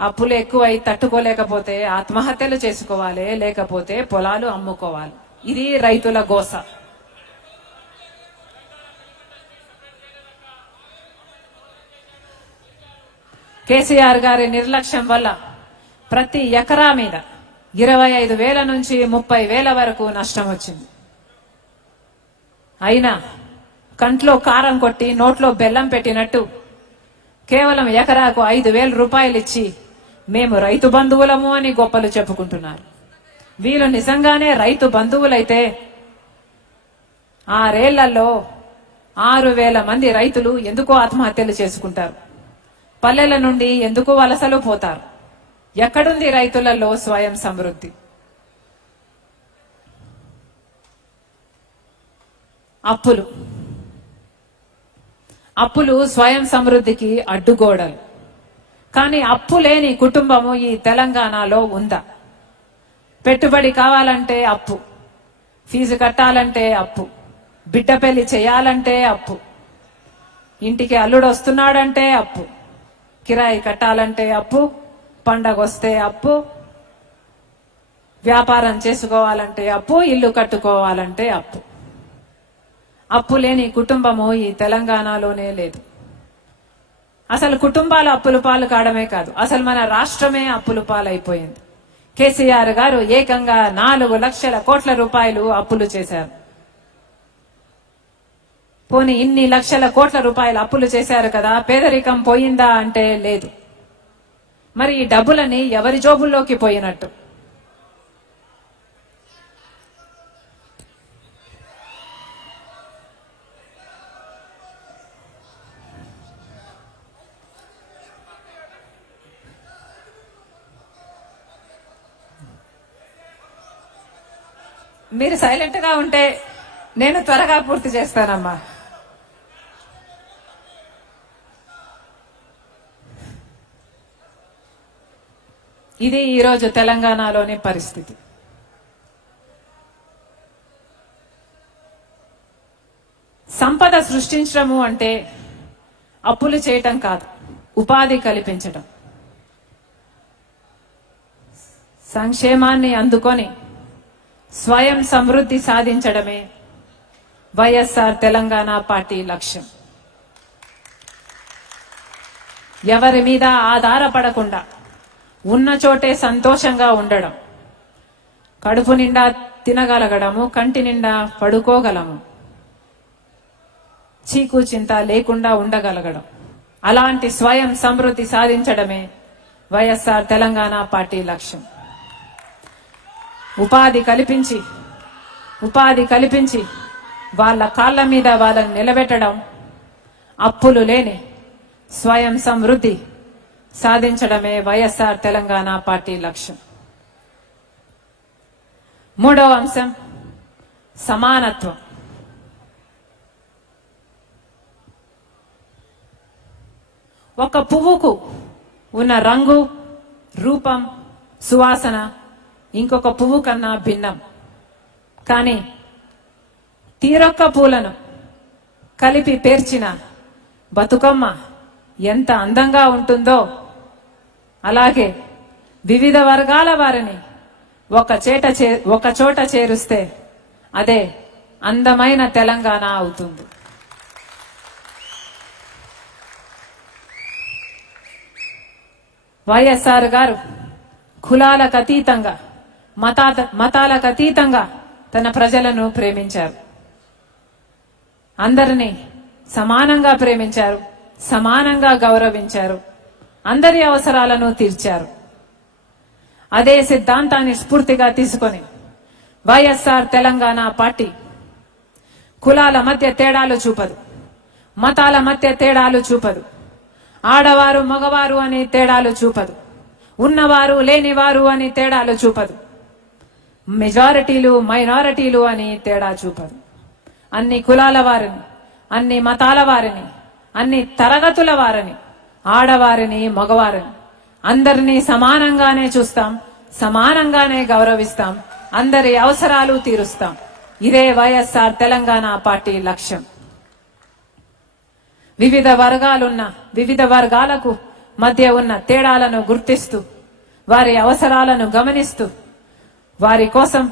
అప్పులు ఎక్కువై తట్టుకోలేకపోతే ఆత్మహత్యలు చేసుకోవాలి, లేకపోతే పొలాలు అమ్ముకోవాలి. ఇది రైతుల గోస. కేసీఆర్ గారి నిర్లక్ష్యం వల్ల ప్రతి ఎకరా మీద 25,000 నుంచి 30,000 వరకు నష్టం వచ్చింది. అయినా కంట్లో కారం కొట్టి నోట్లో బెల్లం పెట్టినట్టు కేవలం ఎకరాకు 5,000 రూపాయలు ఇచ్చి మేము రైతు బంధువులము అని గొప్పలు చెప్పుకుంటున్నారు. వీళ్ళు నిజంగానే రైతు బంధువులైతే 6 ఏళ్లలో 6,000 మంది రైతులు ఎందుకో ఆత్మహత్యలు చేసుకుంటారు? పల్లెల నుండి ఎందుకు వలసలు పోతారు? ఎక్కడుంది రైతులలో స్వయం సమృద్ధి? అప్పులు స్వయం సమృద్ధికి అడ్డుగోడలు. కానీ అప్పు లేని కుటుంబము ఈ తెలంగాణలో ఉందా? పెట్టుబడి కావాలంటే అప్పు, ఫీజు కట్టాలంటే అప్పు, బిడ్డ పెళ్లి చేయాలంటే అప్పు, ఇంటికి అల్లుడు వస్తున్నాడంటే అప్పు, కిరాయి కట్టాలంటే అప్పు, పండగొస్తే అప్పు, వ్యాపారం చేసుకోవాలంటే అప్పు, ఇల్లు కట్టుకోవాలంటే అప్పు. అప్పు లేని కుటుంబము ఈ తెలంగాణలోనే లేదు. అసలు కుటుంబాలు అప్పుల పాలు కావడమే కాదు, అసలు మన రాష్ట్రమే అప్పుల పాలైపోయింది. కేసీఆర్ గారు ఏకంగా 4 లక్షల కోట్ల రూపాయలు అప్పులు చేశారు. పోనీ ఇన్ని లక్షల కోట్ల రూపాయలు అప్పులు చేశారు కదా, పేదరికం పోయిందా అంటే లేదు. మరి ఈ డబ్బులని ఎవరి జోబుల్లోకి పోయినట్టు? మీరు సైలెంట్ గా ఉంటే నేను త్వరగా పూర్తి చేస్తానమ్మా. ఇది ఈరోజు తెలంగాణలోని పరిస్థితి. సంపద సృష్టించడము అంటే అప్పులు చేయటం కాదు, ఉపాధి కల్పించటం. సంక్షేమాన్ని అందుకొని స్వయం సమృద్ధి సాధించడమే వైఎస్ఆర్ తెలంగాణ పార్టీ లక్ష్యం. ఎవరి మీద ఆధారపడకుండా ఉన్న చోటే సంతోషంగా ఉండడం, కడుపు నిండా తినగలగడము, కంటి నిండా పడుకోగలము, చీకు చింత లేకుండా ఉండగలగడం, అలాంటి స్వయం సమృద్ధి సాధించడమే వైఎస్ఆర్ తెలంగాణ పార్టీ లక్ష్యం. ఉపాధి కల్పించి వాళ్ళ కాళ్ళ మీద వాళ్ళని నిలబెట్టడం, అప్పులు లేని స్వయం సమృద్ధి సాధించడమే వైఎస్ఆర్ తెలంగాణ పార్టీ లక్ష్యం. మూడవ అంశం సమానత్వం. ఒక పువ్వుకు ఉన్న రంగు, రూపం, సువాసన ఇంకొక పువ్వు కన్నా భిన్నం. కానీ తీరొక్క పూలను కలిపి పేర్చిన బతుకమ్మ ఎంత అందంగా ఉంటుందో, అలాగే వివిధ వర్గాల వారిని ఒక చోట చేరుస్తే అదే అందమైన తెలంగాణ అవుతుంది. వైఎస్ఆర్ గారు కులాలకు అతీతంగా, మతాలకు అతీతంగా తన ప్రజలను ప్రేమించారు. అందరినీ సమానంగా ప్రేమించారు, సమానంగా గౌరవించారు, అందరి అవసరాలను తీర్చారు. అదే సిద్ధాంతాన్ని స్ఫూర్తిగా తీసుకొని వైఎస్ఆర్ తెలంగాణ పార్టీ కులాల మధ్య తేడాలు చూపదు, మతాల మధ్య తేడాలు చూపదు, ఆడవారు మగవారు అని తేడాలు చూపదు, ఉన్నవారు లేనివారు అని తేడాలు చూపదు, మెజారిటీలు మైనారిటీలు అని తేడా చూపదు. అన్ని కులాల వారిని, అన్ని మతాల వారిని, అన్ని తరగతుల వారిని, ఆడవారిని మగవారిని అందరినీ సమానంగానే చూస్తాం, సమానంగానే గౌరవిస్తాం, అందరి అవసరాలు తీరుస్తాం. ఇదే వైఎస్ఆర్ తెలంగాణ పార్టీ లక్ష్యం. వివిధ వర్గాలకు మధ్య ఉన్న తేడాలను గుర్తిస్తూ, వారి అవసరాలను గమనిస్తూ, వారి కోసం,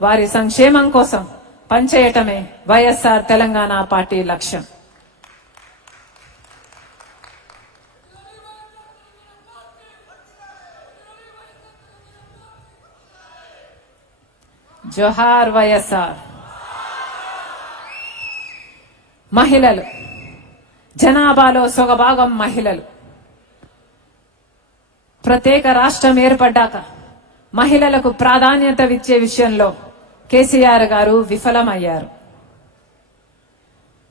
వారి సంక్షేమం కోసం పనిచేయటమే వైఎస్ఆర్ తెలంగాణ పార్టీ లక్ష్యం. జోహార్ వైఎస్ఆర్. మహిళలు, జనాభాలో సొగభాగం మహిళలు. ప్రత్యేక రాష్ట్రం ఏర్పడ్డాక మహిళలకు ప్రాధాన్యత ఇచ్చే విషయంలో కేసీఆర్ గారు విఫలమయ్యారు.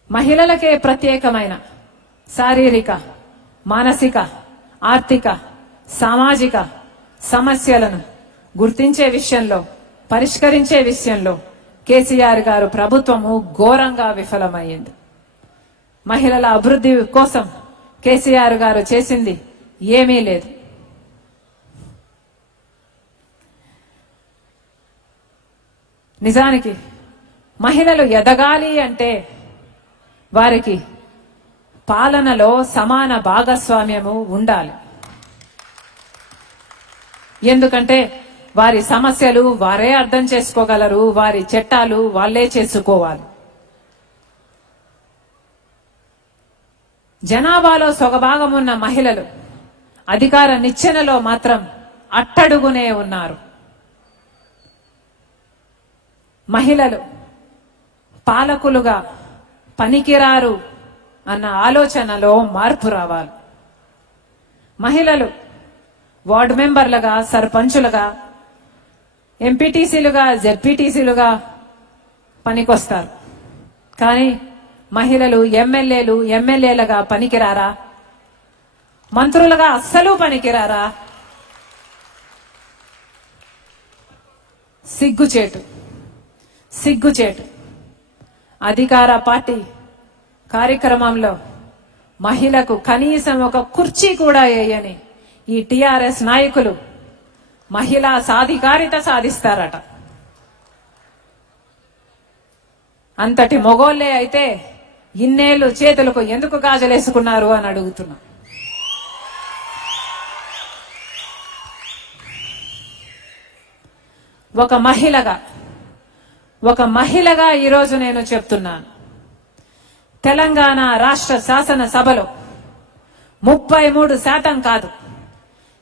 మహిళలకే ప్రత్యేకమైన శారీరక, మానసిక, ఆర్థిక, సామాజిక సమస్యలను గుర్తించే విషయంలో, పరిష్కరించే విషయంలో కేసీఆర్ గారు ప్రభుత్వము ఘోరంగా విఫలమైంది. మహిళల అభివృద్ధి కోసం కేసీఆర్ గారు చేసింది ఏమీ లేదు. నిజానికి మహిళలు ఎదగాలి అంటే వారికి పాలనలో సమాన భాగస్వామ్యము ఉండాలి. ఎందుకంటే వారి సమస్యలు వారే అర్థం చేసుకోగలరు, వారి చట్టాలు వాళ్ళే చేసుకోవాలి. జనాభాలో సొగభాగం ఉన్న మహిళలు అధికార నిచ్చెనలో మాత్రం అట్టడుగునే ఉన్నారు. మహిళలు పాలకులుగా పనికిరారు అన్న ఆలోచనలో మార్పు రావాలి. మహిళలు వార్డు మెంబర్లుగా, సర్పంచులుగా, ఎంపీటీసీలుగా, జెడ్పీటీసీలుగా పనికొస్తారు. కానీ మహిళలు ఎమ్మెల్యేలుగా పనికిరారా? మంత్రులుగా అస్సలు పనికిరారా? సిగ్గుచేటు. సిగ్గుచేటు. అధికార పార్టీ కార్యక్రమంలో మహిళకు కనీసం ఒక కుర్చీ కూడా వేయని ఈ టిఆర్ఎస్ నాయకులు మహిళా సాధికారిత సాధిస్తారట. అంతటి మొగోళ్లే అయితే ఇన్నేళ్లు చేతులకు ఎందుకు గాజలేసుకున్నారు అని అడుగుతున్నా. ఒక మహిళగా ఈరోజు నేను చెప్తున్నాను, తెలంగాణ రాష్ట్ర శాసన సభలో 33% కాదు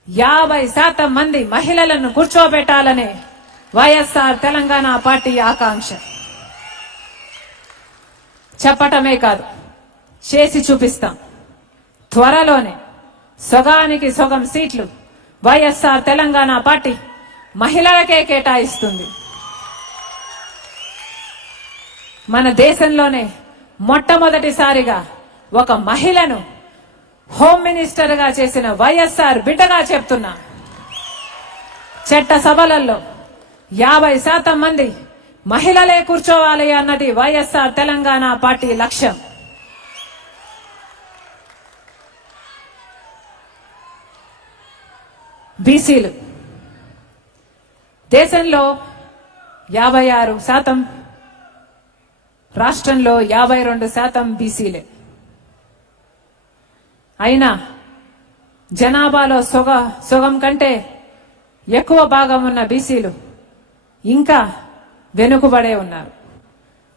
50% మంది మహిళలను కూర్చోబెట్టాలనే వైఎస్ఆర్ తెలంగాణ పార్టీ ఆకాంక్ష. చెప్పటమే కాదు, చేసి చూపిస్తాం. త్వరలోనే సగానికి సగం సీట్లు వైఎస్ఆర్ తెలంగాణ పార్టీ మహిళలకే కేటాయిస్తుంది. మన దేశంలోనే మొట్టమొదటిసారిగా ఒక మహిళను హోమ్ మినిస్టర్ గా చేసిన వైఎస్ఆర్ బిడ్డగా చెప్తున్నా, చట్ట సభలలో 50% మంది మహిళలే కూర్చోవాలి అన్నది వైఎస్ఆర్ తెలంగాణ పార్టీ లక్ష్యం. బీసీలు దేశంలో 56%, రాష్ట్రంలో 52% బీసీలే. అయినా జనాభాలో సగం కంటే ఎక్కువ భాగం ఉన్న బీసీలు ఇంకా వెనుకబడే ఉన్నారు.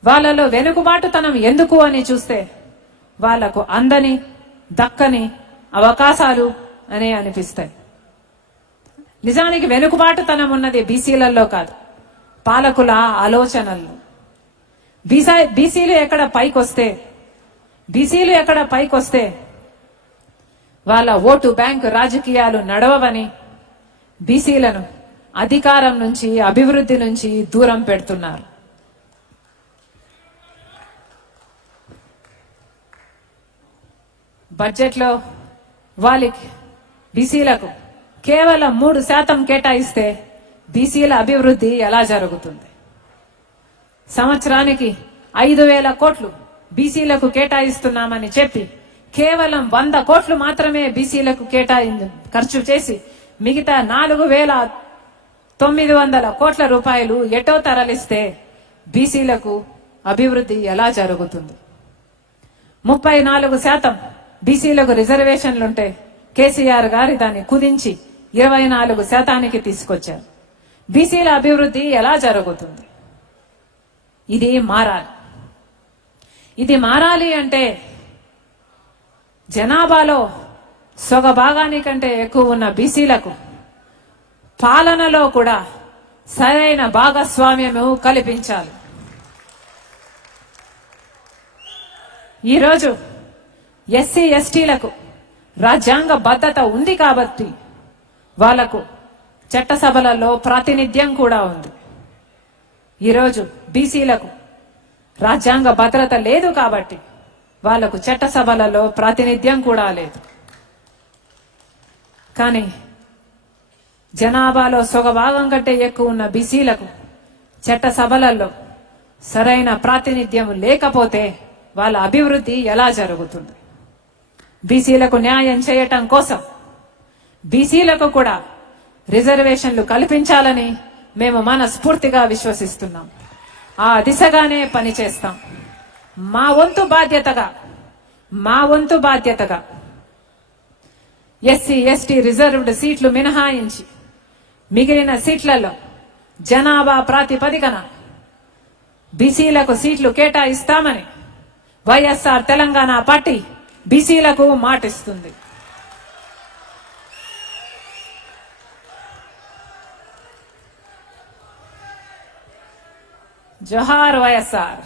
వాళ్ళలో వెనుకబాటుతనం ఎందుకు అని చూస్తే వాళ్లకు అందని దక్కని అవకాశాలు అనే అనిపిస్తాయి. నిజానికి వెనుకబాటుతనం ఉన్నది బీసీలలో కాదు, పాలకుల ఆలోచనల్లో. బీసీలు ఎక్కడ పైకొస్తే వాళ్ళ ఓటు బ్యాంకు రాజకీయాలు నడవవని బీసీలను అధికారం నుంచి అభివృద్ధి నుంచి దూరం పెడుతున్నారు. బడ్జెట్లో బీసీలకు కేవలం 3% కేటాయిస్తే బీసీల అభివృద్ధి ఎలా జరుగుతుంది? సంవత్సరానికి 5,000 కోట్లు బీసీలకు కేటాయిస్తున్నామని చెప్పి కేవలం 100 కోట్లు మాత్రమే బీసీలకు ఖర్చు చేసి మిగతా 4,900 కోట్ల రూపాయలు ఎటో తరలిస్తే బీసీలకు అభివృద్ధి ఎలా జరుగుతుంది? 34% బీసీలకు రిజర్వేషన్లుంటే కేసీఆర్ గారు దాన్ని కుదించి 24%కి తీసుకొచ్చారు. బీసీల అభివృద్ధి ఎలా జరుగుతుంది? ఇది మారాలి అంటే జనాభాలో సగ భాగానికంటే ఎక్కువ ఉన్న బీసీలకు పాలనలో కూడా సరైన భాగస్వామ్యము కల్పించాలి. ఈరోజు ఎస్సీ ఎస్టీలకు రాజ్యాంగ భద్రత ఉంది కాబట్టి వాళ్లకు చట్టసభలలో ప్రాతినిధ్యం కూడా ఉంది. ఈరోజు బీసీలకు రాజ్యాంగ భద్రత లేదు కాబట్టి వాళ్లకు చట్టసభలలో ప్రాతినిధ్యం కూడా లేదు. కానీ జనాభాలో సగ భాగం కంటే ఎక్కువ ఉన్న బీసీలకు చట్టసభలలో సరైన ప్రాతినిధ్యం లేకపోతే వాళ్ళ అభివృద్ధి ఎలా జరుగుతుంది? బీసీలకు న్యాయం చేయటం కోసం బీసీలకు కూడా రిజర్వేషన్లు కల్పించాలని మేము మనస్ఫూర్తిగా విశ్వసిస్తున్నాం. ఆ దిశగానే పనిచేస్తాం. మా వంతు బాధ్యతగా ఎస్సీ ఎస్టీ రిజర్వ్డ్ సీట్లు మినహాయించి మిగిలిన సీట్లలో జనాభా ప్రాతిపదికన బీసీలకు సీట్లు కేటాయిస్తామని వైఎస్ఆర్ తెలంగాణ పార్టీ బీసీలకు మాటిస్తుంది. జోహార్ వైఎస్ఆర్.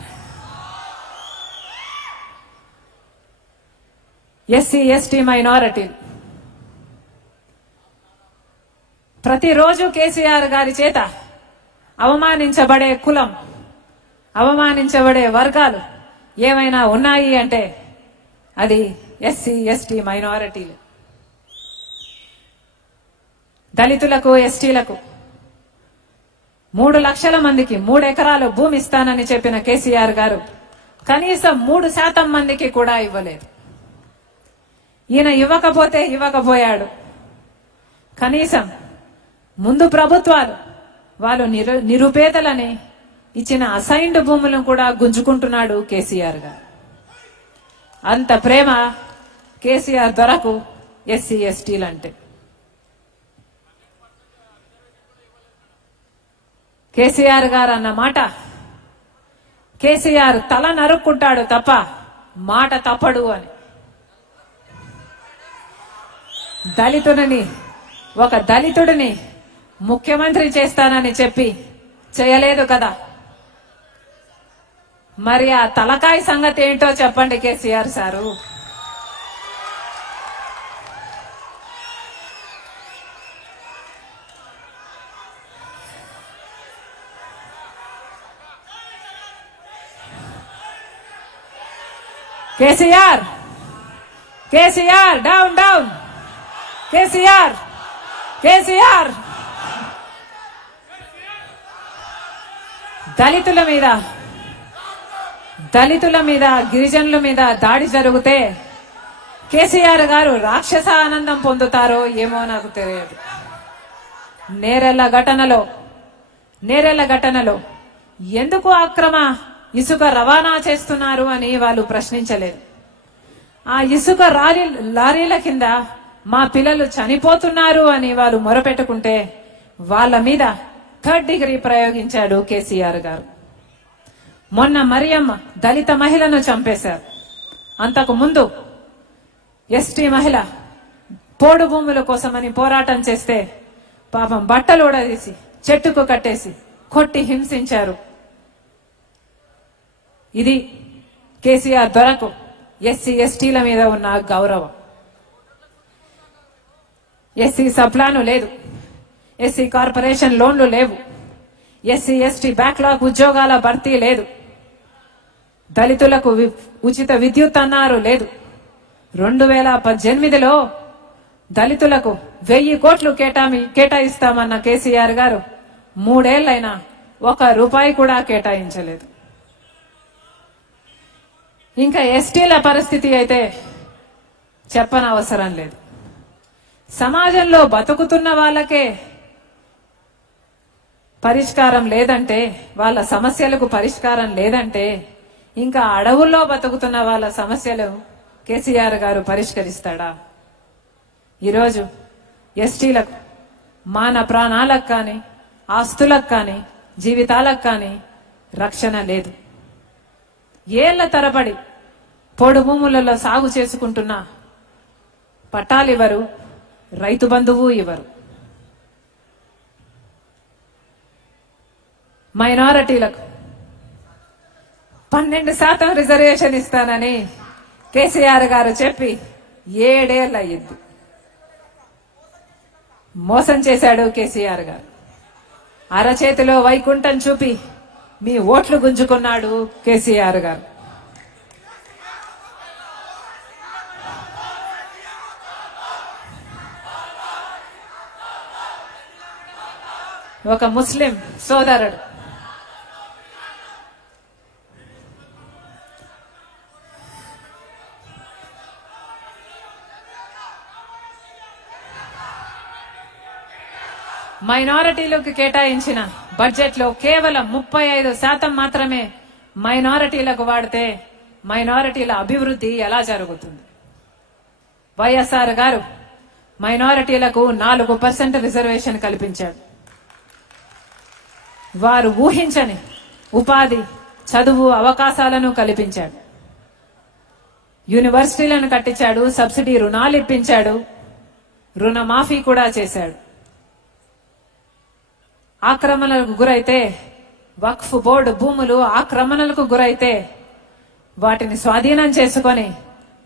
ఎస్సీ ఎస్టీ మైనారిటీ ప్రతిరోజు కేసీఆర్ గారి చేత అవమానించబడే కులం, అవమానించబడే వర్గాలు ఏమైనా ఉన్నాయి అంటే అది ఎస్సీ ఎస్టీ మైనారిటీలు. దళితులకు, ఎస్టీలకు 3 లక్షల మందికి 3 ఎకరాలు భూమి ఇస్తానని చెప్పిన కేసీఆర్ గారు కనీసం 3% మందికి కూడా ఇవ్వలేదు. ఈయన ఇవ్వకపోయాడు. కనీసం ముందు ప్రభుత్వాలు వాళ్ళు నిరుపేదలని ఇచ్చిన అసైన్డ్ భూములను కూడా గుంజుకుంటున్నాడు కేసీఆర్ గారు. అంత ప్రేమ కేసీఆర్ దొరకు ఎస్సీ ఎస్టీలంటే. కేసీఆర్ గారు అన్న మాట, కేసీఆర్ తల నరుక్కుంటాడు తప్ప మాట తప్పడు అని. ఒక దళితుడిని ముఖ్యమంత్రి చేస్తానని చెప్పి చేయలేదు కదా. మరి ఆ తలకాయ సంగతి ఏంటో చెప్పండి KCR sir. KCR down down. KCR దళితుల మీద గిరిజనుల మీద దాడి జరిగితే కేసీఆర్ గారు రాక్షస ఆనందం పొందుతారో ఏమో నాకు తెలియదు. నేరెళ్ల ఘటనలో ఎందుకు అక్రమ ఇసుక రవాణా చేస్తున్నారు అని వాళ్ళు ప్రశ్నించలేదు. ఆ ఇసుక లారీల కింద మా పిల్లలు చనిపోతున్నారు అని వాళ్ళు మొరపెట్టుకుంటే వాళ్ళ మీద 3rd డిగ్రీ ప్రయోగించాడు కేసీఆర్ గారు. మొన్న మరియమ్మ దళిత మహిళను చంపేశారు. అంతకు ముందు ఎస్టీ మహిళ పోడు భూముల కోసమని పోరాటం చేస్తే పాపం బట్టలు ఊడదీసి చెట్టుకు కట్టేసి కొట్టి హింసించారు. ఇది కేసీఆర్ దొరకు ఎస్సీ ఎస్టీల మీద ఉన్న గౌరవం. ఎస్సీ సప్లాను లేదు, ఎస్సీ కార్పొరేషన్ లోన్లు లేవు, ఎస్సీ ఎస్టీ బ్యాక్లాగ్ ఉద్యోగాల భర్తీ లేదు, దళితులకు ఉచిత విద్యుత్ అన్నారు లేదు. 2018లో దళితులకు 1000 కోట్లు కేటాయిస్తామన్న కేసీఆర్ గారు 3 ఏళ్లైనా ₹1 కూడా కేటాయించలేదు. ఇంకా ఎస్టీల పరిస్థితి అయితే చెప్పనవసరం లేదు. సమాజంలో బతుకుతున్న వాళ్ళకే పరిష్కారం లేదంటే, వాళ్ళ సమస్యలకు పరిష్కారం లేదంటే, ఇంకా అడవుల్లో బతుకుతున్న వాళ్ళ సమస్యలు కేసీఆర్ గారు పరిష్కరిస్తాడా? ఈరోజు ఎస్టీలకు మాన ప్రాణాలకు కానీ, ఆస్తులకు కానీ, జీవితాలకు కానీ రక్షణ లేదు. ఏళ్ల తరబడి పొడు భూములలో సాగు చేసుకుంటున్న పట్టాలివ్వరు, రైతు బంధువు ఇవ్వరు. మైనారిటీలకు 12% రిజర్వేషన్ ఇస్తానని కేసీఆర్ గారు చెప్పి 7 ఏళ్ళు అయ్యింది. మోసం చేశాడు కేసీఆర్ గారు. అరచేతిలో వైకుంఠం చూపి మీ ఓట్లు గుంజుకున్నాడు కేసీఆర్ గారు. ఒక ముస్లిం సోదరుడు మైనారిటీలకు కేటాయించిన బడ్జెట్ లో కేవలం 35% మాత్రమే మైనారిటీలకు వాడితే మైనారిటీల అభివృద్ధి ఎలా జరుగుతుంది? వైఎస్ఆర్ గారు మైనారిటీలకు 4% రిజర్వేషన్ కల్పించాడు. వారు ఊహించని ఉపాధి, చదువు అవకాశాలను కల్పించాడు. యూనివర్సిటీలను కట్టించాడు, సబ్సిడీ రుణాలు ఇప్పించాడు, రుణమాఫీ కూడా చేశాడు. ఆక్రమణలకు గురైతే, వక్ఫ్ బోర్డు భూములు ఆక్రమణలకు గురైతే వాటిని స్వాధీనం చేసుకొని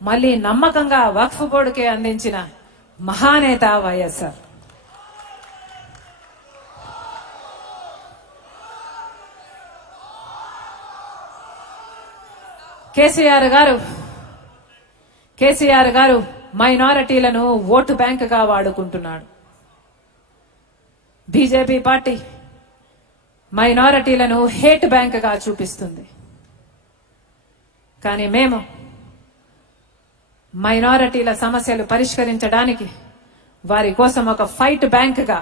మళ్ళీ నమ్మకంగా వక్ఫ్ బోర్డుకే అందించిన మహానేత వైఎస్ఆర్. కేసీఆర్ గారు మైనారిటీలను ఓటు బ్యాంకుగా వాడుకుంటున్నాడు. బీజేపీ పార్టీ మైనారిటీలను హేట్ బ్యాంక్గా చూపిస్తుంది. కానీ మేము మైనారిటీల సమస్యలు పరిష్కరించడానికి వారి కోసం ఒక ఫైట్ బ్యాంక్గా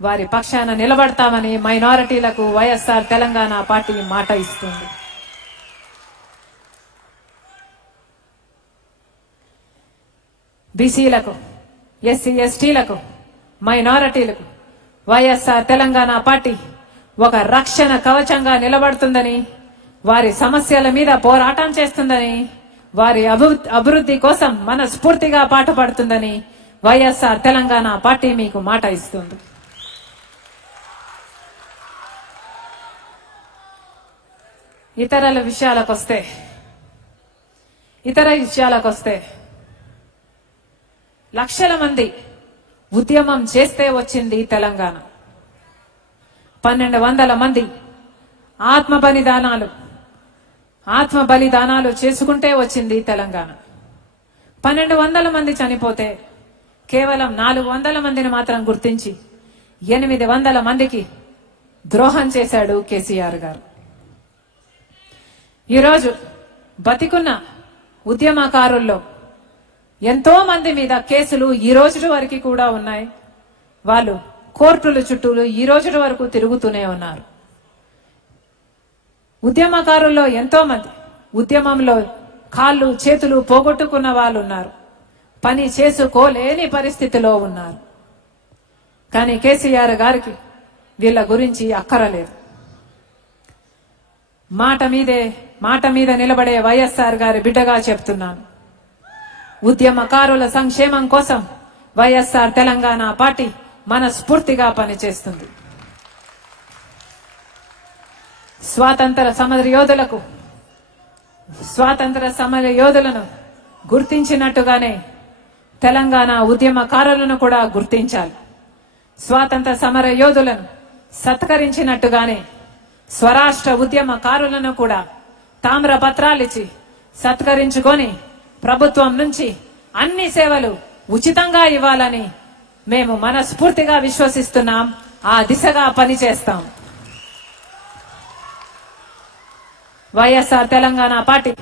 వారి పక్షాన నిలబడతామని మైనారిటీలకు వైఎస్ఆర్ తెలంగాణ పార్టీ మాట ఇస్తుంది. బీసీలకు, ఎస్సీ ఎస్టీలకు, మైనారిటీలకు వైఎస్ఆర్ తెలంగాణ పార్టీ ఒక రక్షణ కవచంగా నిలబడుతుందని, వారి సమస్యల మీద పోరాటం చేస్తుందని, వారి అభివృద్ధి కోసం మనస్ఫూర్తిగా పాటుపడుతుందని వైఎస్ఆర్ తెలంగాణ పార్టీ మీకు మాట ఇస్తుంది. ఇతర విషయాలకొస్తే లక్షల మంది ఉద్యమం చేస్తే వచ్చింది తెలంగాణ. 1200 మంది ఆత్మ బలిదానాలు చేసుకుంటే వచ్చింది తెలంగాణ. 1200 మంది చనిపోతే కేవలం 400 మందిని మాత్రం గుర్తించి 800 మందికి ద్రోహం చేశాడు కేసీఆర్ గారు. ఈరోజు బతికున్న ఉద్యమకారుల్లో ఎంతో మంది మీద కేసులు ఈ రోజు వరకు కూడా ఉన్నాయి. వాళ్ళు కోర్టుల చుట్టూ ఈ రోజు వరకు తిరుగుతూనే ఉన్నారు. ఉద్యమకారుల్లో ఎంతో మంది ఉద్యమంలో కాళ్ళు చేతులు పోగొట్టుకున్న వాళ్ళు ఉన్నారు. పని చేసుకోలేని పరిస్థితిలో ఉన్నారు. కానీ కేసీఆర్ గారికి వీళ్ళ గురించి అక్కరలేదు. మాట మీద నిలబడే వైఎస్ఆర్ గారి బిడ్డగా చెప్తున్నాను. ఉద్యమకారుల సంక్షేమం కోసం వైఎస్ఆర్ తెలంగాణ పార్టీ మనస్ఫూర్తిగా పనిచేస్తుంది. స్వాతంత్ర సమర యోధులను గుర్తించినట్టుగానే తెలంగాణ ఉద్యమకారులను కూడా గుర్తించాలి. స్వాతంత్ర సమర యోధులను సత్కరించినట్టుగానే స్వరాష్ట్ర ఉద్యమకారులను కూడా తామ్ర పత్రాలిచ్చి సత్కరించుకొని ప్రభుత్వం నుంచి అన్ని సేవలు ఉచితంగా ఇవ్వాలని మేము మనస్ఫూర్తిగా విశ్వసిస్తున్నాం. ఆ దిశగా పనిచేస్తాం. వైఎస్ఆర్ తెలంగాణ పార్టీ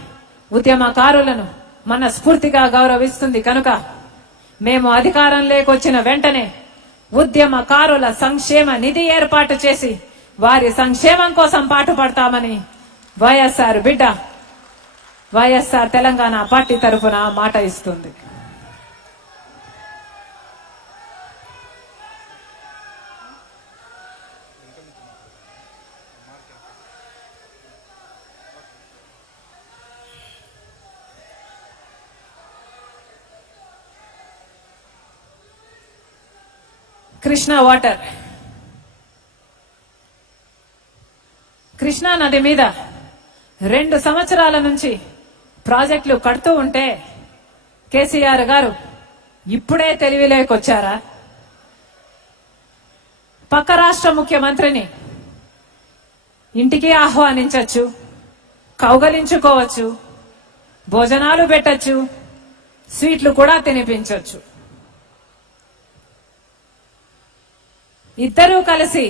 ఉద్యమకారులను మనస్ఫూర్తిగా గౌరవిస్తుంది కనుక మేము అధికారం లేకొచ్చిన వెంటనే ఉద్యమకారుల సంక్షేమ నిధి ఏర్పాటు చేసి వారి సంక్షేమం కోసం పాటుపడతామని వైఎస్ఆర్ బిడ్డ వైఎస్ఆర్ తెలంగాణ పార్టీ తరఫున మాట ఇస్తుంది. కృష్ణా నది మీద 2 సంవత్సరాల నుంచి ప్రాజెక్టులు కడుతూ ఉంటే కేసీఆర్ గారు ఇప్పుడే తెలివిలోకొచ్చారా? పక్క రాష్ట్ర ముఖ్యమంత్రిని ఇంటికి ఆహ్వానించవచ్చు, కౌగలించుకోవచ్చు, భోజనాలు పెట్టచ్చు, స్వీట్లు కూడా తినిపించవచ్చు. ఇద్దరూ కలిసి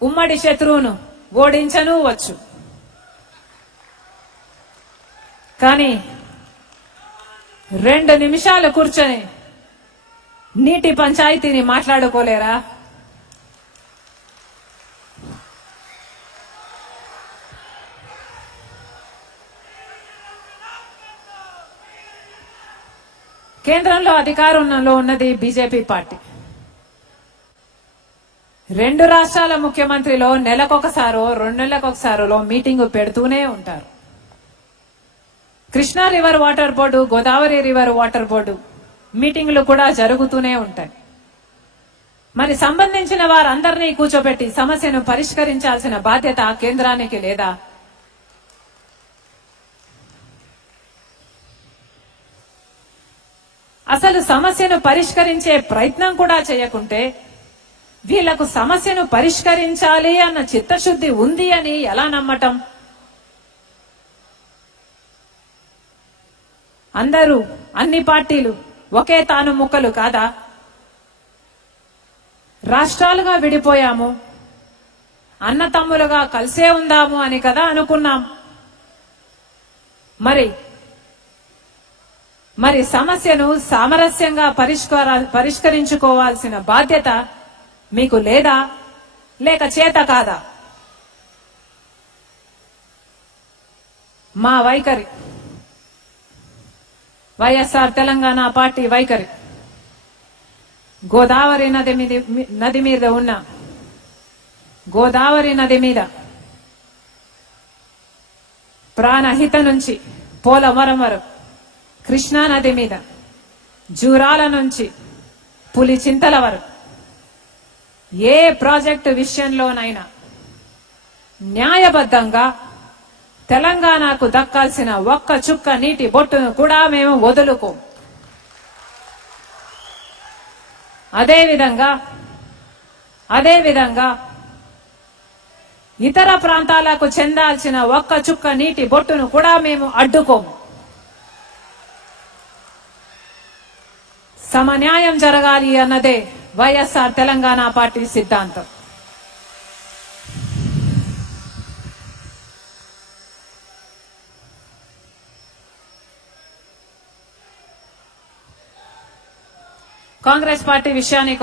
ఉమ్మడి శత్రువును ఓడించను వచ్చు. కానీ 2 నిమిషాలు కూర్చొని నీటి పంచాయతీని మాట్లాడుకోలేరా? కేంద్రంలో అధికారంలో ఉన్నది బీజేపీ పార్టీ. 2 రాష్ట్రాల ముఖ్యమంత్రిలో నెలకొకసారో 2 నెలలకొకసారో మీటింగు పెడుతూనే ఉంటారు. Krishna river water board, Godavari river water board మీటింగులు కూడా జరుగుతూనే ఉంటాయి. మరి సంబంధించిన వారందరినీ కూర్చోబెట్టి సమస్యను పరిష్కరించాల్సిన బాధ్యత కేంద్రానికి లేదా? అసలు సమస్యను పరిష్కరించే ప్రయత్నం కూడా చేయకుంటే వీళ్లకు సమస్యను పరిష్కరించాలి అన్న చిత్తశుద్ధి ఉంది అని ఎలా నమ్మటం? అందరూ, అన్ని పార్టీలు ఒకే తాను ముక్కలు కాదా? రాష్ట్రాలుగా విడిపోయాము, అన్న తమ్ములుగా కలిసే ఉందాము అని కదా అనుకున్నాం. మరి సమస్యను సామరస్యంగా పరిష్కరించుకోవాల్సిన బాధ్యత మీకు లేదా, లేక చేత కాదా? మా వైఖరి, వైఎస్ఆర్ తెలంగాణ పార్టీ వైఖరి, గోదావరి నది మీద ఉన్న గోదావరి నది మీద ప్రాణహిత నుంచి పోలవరం వరకు, కృష్ణా నది మీద జూరాల నుంచి పులిచింతల వరకు ఏ ప్రాజెక్టు విషయంలోనైనా న్యాయబద్ధంగా తెలంగాణకు దక్కాల్సిన ఒక్క చుక్క నీటి బొట్టును కూడా మేము వదులుకోం. అదేవిధంగా ఇతర ప్రాంతాలకు చెందాల్సిన ఒక్క చుక్క నీటి బొట్టును కూడా మేము అడ్డుకోము. సమన్యాయం జరగాలి అన్నదే వైఎస్ఆర్ తెలంగాణ పార్టీ సిద్ధాంతం. కాంగ్రెస్ పార్టీ విషయానికి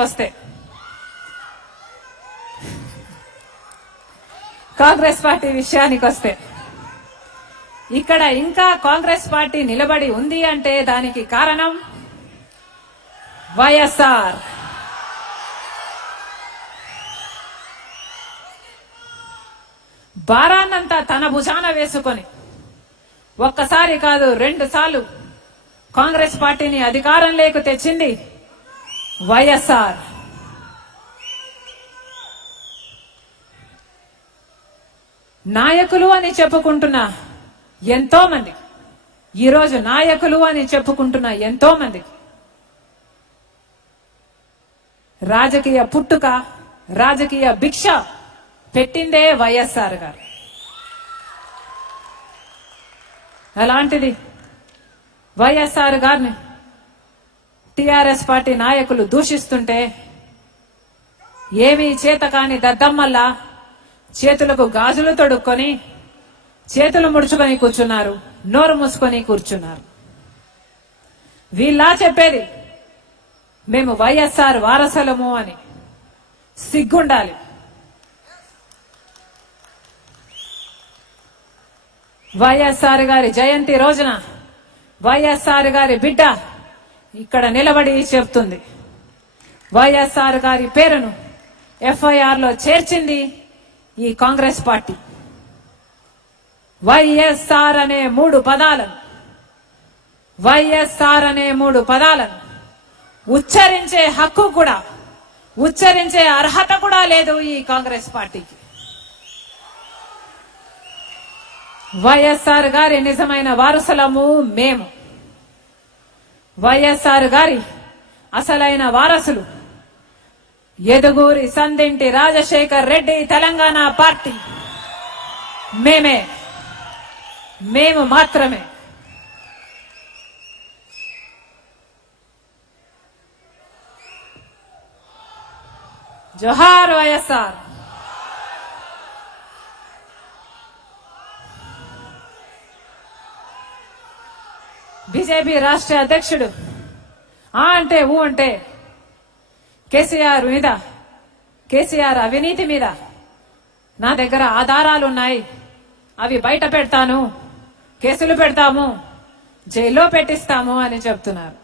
వస్తే, ఇక్కడ ఇంకా కాంగ్రెస్ పార్టీ నిలబడి ఉంది అంటే దానికి కారణం వైఎస్ఆర్. భారాన్నంతా తన భుజాన వేసుకొని ఒక్కసారి కాదు 2 సార్లు కాంగ్రెస్ పార్టీని అధికారంలోకి తెచ్చింది వైఎస్ఆర్. నాయకులు అని చెప్పుకుంటున్న ఎంతో మంది, ఈరోజు నాయకులు అని చెప్పుకుంటున్న ఎంతో మందికి రాజకీయ పుట్టుక, రాజకీయ భిక్ష పెట్టిందే వైఎస్ఆర్ గారు. అలాంటిది వైఎస్ఆర్ గారిని టిఆర్ఎస్ పార్టీ నాయకులు దూషిస్తుంటే ఏమీ చేత కాని దద్దమ్మల్లా చేతులకు గాజులు తొడుక్కొని చేతులు ముడుచుకొని కూర్చున్నారు, నోరు మూసుకొని కూర్చున్నారు. వీళ్ళా చెప్పేది మేము వైఎస్ఆర్ వారసులము అని. సిగ్గుండాలి. వైఎస్ఆర్ గారి జయంతి రోజున వైఎస్ఆర్ గారి బిడ్డ ఇక్కడ నిలబడి చెప్తుంది, వైఎస్ఆర్ గారి పేరును ఎఫ్ఐఆర్ లో చేర్చింది ఈ కాంగ్రెస్ పార్టీ. వైఎస్ఆర్ అనే 3 పదాలను ఉచ్చరించే హక్కు కూడా, ఉచ్చరించే అర్హత కూడా లేదు ఈ కాంగ్రెస్ పార్టీకి. వైఎస్ఆర్ గారి నిజమైన వారసులము మేము. వైఎస్ఆర్ గారి అసలైన వారసులు యదుగూరి సందింటి రాజశేఖర్ రెడ్డి తెలంగాణ పార్టీ. మేము మాత్రమే. జోహార్ వైఎస్ఆర్. బీజేపీ రాష్ట్ర అధ్యక్షుడు అంటే ఊ అంటే కేసీఆర్ అవినీతి మీద నా దగ్గర ఆధారాలున్నాయి, అవి బయట పెడతాను, కేసులు పెడతాము, జైల్లో పెట్టిస్తాము అని చెప్తున్నారు.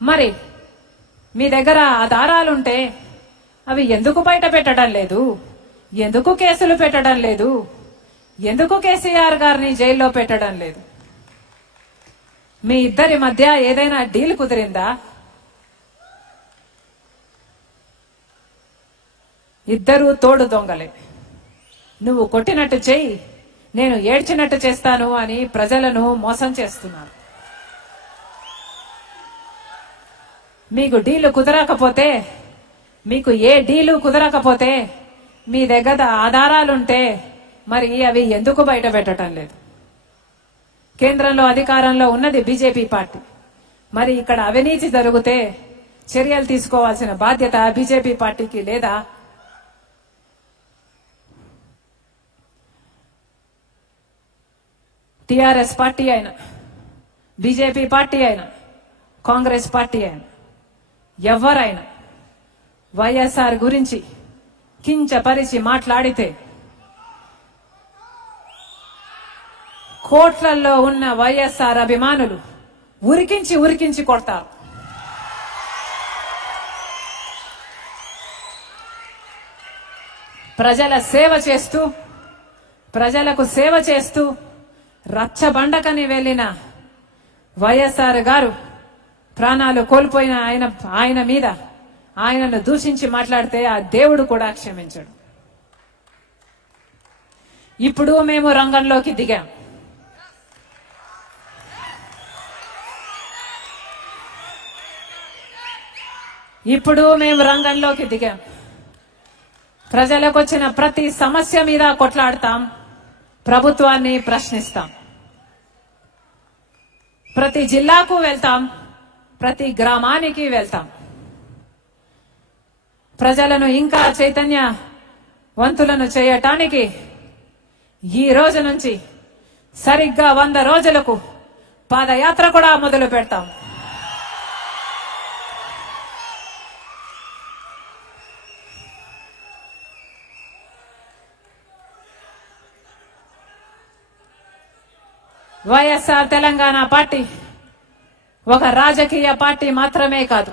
మరి మీ దగ్గర ఆధారాలుంటే అవి ఎందుకు బయట పెట్టడం లేదు? ఎందుకు కేసులు పెట్టడం లేదు? ఎందుకు కేసీఆర్ గారిని జైల్లో పెట్టడం లేదు? మీ ఇద్దరి మధ్య ఏదైనా డీల్ కుదిరిందా? ఇద్దరు తోడు దొంగలే. నువ్వు కొట్టినట్టు చెయ్యి, నేను ఏడ్చినట్టు చేస్తాను అని ప్రజలను మోసం చేస్తున్నారు. మీకు డీలు కుదరకపోతే, మీకు ఏ డీలు కుదరకపోతే మీ దగ్గర ఆధారాలుంటే మరి అవి ఎందుకు బయట పెట్టడం లేదు? కేంద్రంలో అధికారంలో ఉన్నది బీజేపీ పార్టీ. మరి ఇక్కడ అవినీతి జరిగితే చర్యలు తీసుకోవాల్సిన బాధ్యత బీజేపీ పార్టీకి లేదా? టిఆర్ఎస్ పార్టీ అయినా, బీజేపీ పార్టీ అయినా, కాంగ్రెస్ పార్టీ అయినా, ఎవరైనా వైఎస్ఆర్ గురించి కించపరిచి మాట్లాడితే కోట్లల్లో ఉన్న వైఎస్ఆర్ అభిమానులు ఉరికించి కొడతారు. ప్రజలకు సేవ చేస్తూ రచ్చబండకని వెళ్ళిన వైఎస్ఆర్ గారు ప్రాణాలు కోల్పోయిన ఆయన మీద ఆయనను దూషించి మాట్లాడితే ఆ దేవుడు కూడా క్షమించడు. ఇప్పుడు మేము రంగంలోకి దిగాం. ప్రజలకు వచ్చిన ప్రతి సమస్య మీద కొట్లాడతాం, ప్రభుత్వాన్ని ప్రశ్నిస్తాం. ప్రతి జిల్లాకు వెళ్తాం, ప్రతి గ్రామానికి వెళ్తాం. ప్రజలను ఇంకా చైతన్యవంతులను చేయటానికి ఈ రోజు నుంచి సరిగ్గా 100 రోజులకు పాదయాత్ర కూడా మొదలు పెడతాం. వైఎస్ఆర్ తెలంగాణ పార్టీ ఒక రాజకీయ పార్టీ మాత్రమే కాదు,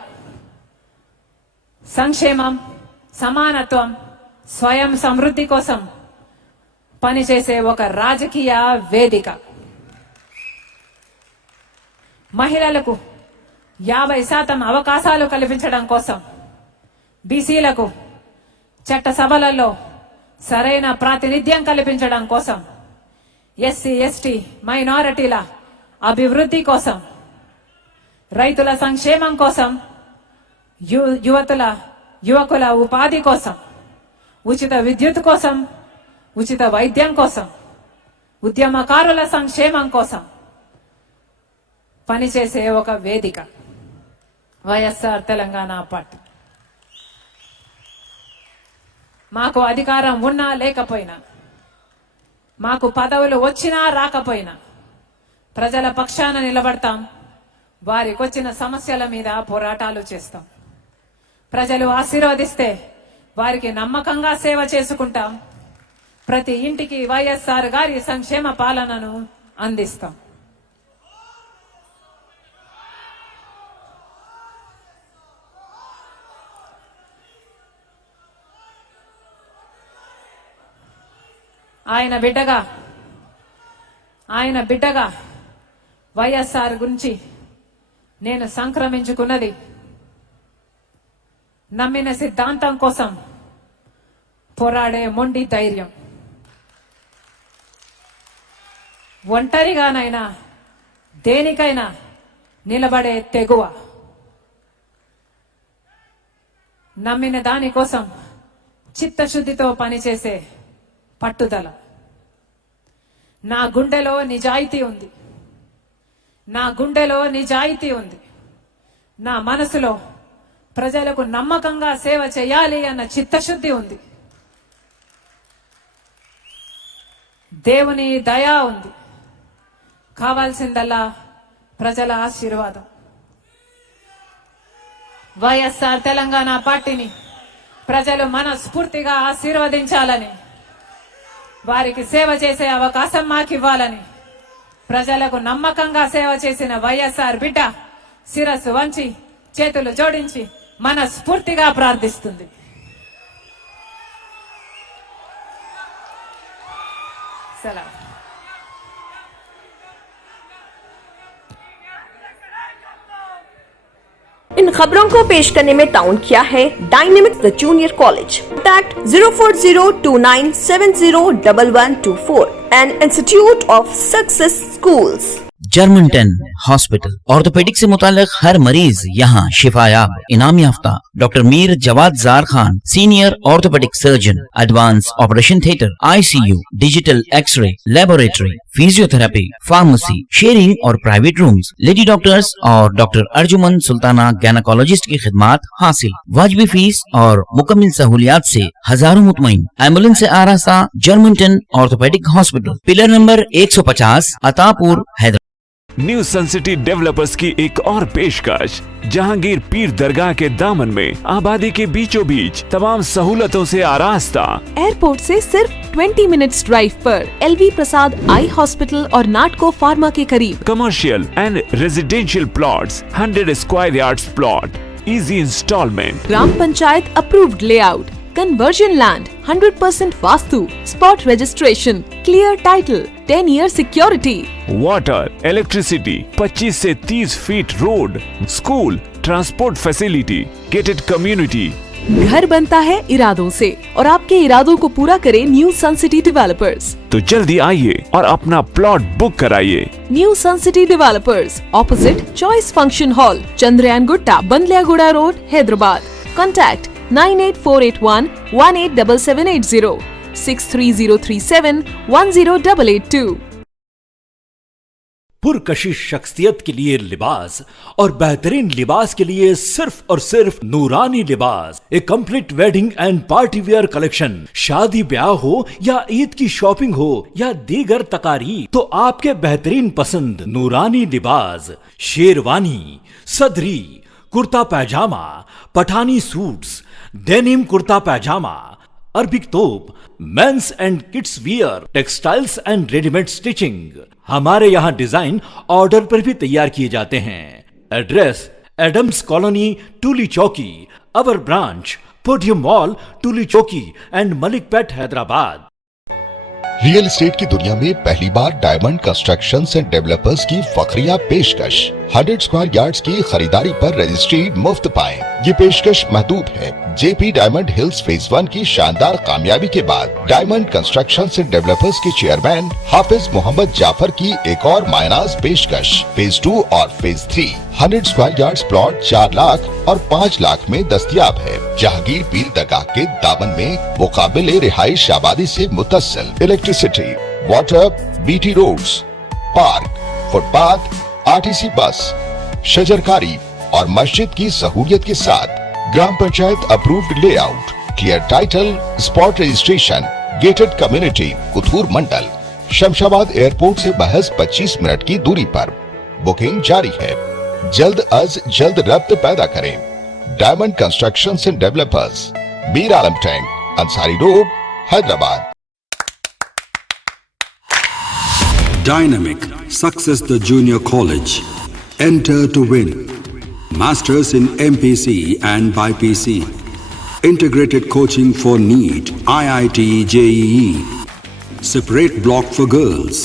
సంక్షేమం, సమానత్వం, స్వయం సమృద్ధి కోసం పనిచేసే ఒక రాజకీయ వేదిక. మహిళలకు 50% అవకాశాలు కల్పించడం కోసం, బీసీలకు చట్టసభలలో సరైన ప్రాతినిధ్యం కల్పించడం కోసం, ఎస్సీ ఎస్టీ మైనారిటీల అభివృద్ధి కోసం, రైతుల సంక్షేమం కోసం, యువకుల ఉపాధి కోసం, ఉచిత విద్యుత్ కోసం, ఉచిత వైద్యం కోసం, ఉద్యమకారుల సంక్షేమం కోసం పనిచేసే ఒక వేదిక వైఎస్ఆర్ తెలంగాణ పార్టీ. మాకు అధికారం ఉన్నా లేకపోయినా, మాకు పదవులు వచ్చినా రాకపోయినా ప్రజల పక్షాన నిలబడతాం. వారికొచ్చిన సమస్యల మీద పోరాటాలు చేస్తాం. ప్రజలు ఆశీర్వదిస్తే వారికి నమ్మకంగా సేవ చేసుకుంటాం. ప్రతి ఇంటికి వైఎస్ఆర్ గారి సంక్షేమ పాలనను అందిస్తాం. ఆయన బిడ్డగా వైఎస్ఆర్ గురించి నేను సంక్రమించుకున్నది నమ్మిన సిద్ధాంతం కోసం పోరాడే మొండి ధైర్యం, ఒంటరిగానైనా దేనికైనా నిలబడే తెగువ, నమ్మిన దానికోసం చిత్తశుద్ధితో పనిచేసే పట్టుదల. నా గుండెలో నిజాయితీ ఉంది. నా మనసులో ప్రజలకు నమ్మకంగా సేవ చేయాలి అన్న చిత్తశుద్ధి ఉంది. దేవుని దయ ఉంది. కావాల్సిందల్లా ప్రజల ఆశీర్వాదం. వైఎస్ఆర్ తెలంగాణ పార్టీని ప్రజలు మనస్ఫూర్తిగా ఆశీర్వదించాలని, వారికి సేవ చేసే అవకాశం మాకివ్వాలని, ప్రజలకు నమ్మకంగా సేవ చేసిన వైఎస్ఆర్ బిడ్డ శిరస్సు వంచి చేతులు జోడించి మనస్ఫూర్తిగా ప్రార్థిస్తుంది. సెలవు. इन खबरों को पेश करने में ताउन किया है dynamics the junior college. Contact 04029701124 and Institute of Success Schools. Germantown hospital. Orthopaedic से मुताल्लिक हर मरीज यहाँ शिफायाब। इनाम याफ्ता doctor Mir Jawad Zar Khan, senior orthopaedic surgeon, advance operation theatre, ICU, digital x ray, laboratory, physiotherapy, pharmacy, sharing और प्राइवेट रूम्स, लेडी डॉक्टर्स और डॉक्टर अर्जुमन सुल्ताना गायनेकोलॉजिस्ट की खिदमत हासिल। वाजिबी फीस और मुकम्मल सहूलियात से हजारों मुतमईन। एम्बुलेंस से आरास्ता Germantown orthopaedic hospital, pillar number 150, Attapur, Hyderabad. New sun city developers की एक और पेशकश, जहांगीर पीर दरगाह के दामन में आबादी के बीचों बीच तमाम सहूलतों से आरास्ता। एयरपोर्ट से सिर्फ 20 मिनट्स ड्राइव पर LV प्रसाद आई हॉस्पिटल और नाटको फार्मा के करीब। Commercial and residential plots, 100 square yards plot, easy instalment. Gram panchayat approved layout, conversion land, 100% vastu, spot registration, clear title, 10 year security. Water, electricity, 25 से 30 feet road, school, transport facility, gated community. घर बनता है इरादों से और आपके इरादों को पूरा करे न्यू सन सिटी डेवलपर्स। तो जल्दी आइए और अपना प्लॉट बुक कराइए। New sun city developers, opposite choice function hall, Chandrayan Gutta, Bandlaguda road, Hyderabad. Contact 98481 187780, 63037 10882। पुरकशिश शख्सियत के लिए लिबास और बेहतरीन लिबास के लिए सिर्फ और सिर्फ Noorani Libas, a complete wedding and party wear collection. शादी ब्याह हो या ईद की शॉपिंग हो या दीगर तकारीब, तो आपके बेहतरीन पसंद नूरानी Libas, sherwani, sadri, kurta pyjama, Pathani suits, denim kurta pyjama, Arabic thobe, men's and kids wear, textiles and readymade stitching. हमारे यहाँ डिजाइन ऑर्डर पर भी तैयार किए जाते हैं। एड्रेस एडम्स कॉलोनी, टूली चौकी। अवर ब्रांच पोडियम मॉल, टूली चौकी एंड मलिकपेट, हैदराबाद। रियल एस्टेट की दुनिया में पहली बार डायमंड कंस्ट्रक्शंस एंड डेवलपर्स की फखरिया पेशकश। 100 स्क्वायर यार्ड्स की खरीदारी पर रजिस्ट्री मुफ्त पाएं। ये पेशकश महदूद है। JP डायमंड हिल्स फेज 1 की शानदार कामयाबी के बाद डायमंड कंस्ट्रक्शंस एंड डेवलपर्स के चेयरमैन हाफिज मोहम्मद जाफर की एक और मायनाज पेशकश। फेज 2 और phase 3 100 square yards plot 4 lakh और 5 लाख में दस्तयाब है। जहांगीर पीर दरगाह के दामन में मुकाबिले रिहाइश आबादी से मुतस्सिल। Electricity, water, BT roads, park, footpath, RTC bus, शजरकारी और मस्जिद की सहूलियत के साथ ग्राम panchayat approved layout, clear title, spot registration, gated community, Kothur mandal, Shamshabad airport से महज 25 मिनट की दूरी पर। बुकिंग जारी है। जल्द अज जल्द रब्त पैदा करें। Diamond constructions and developers, Mir Alam tank, Ansari road, Hyderabad. Dynamic Success the Junior College. Enter to win. Masters in MPC and BPC. Integrated coaching for NEET, IIT, JEE. Separate block for girls.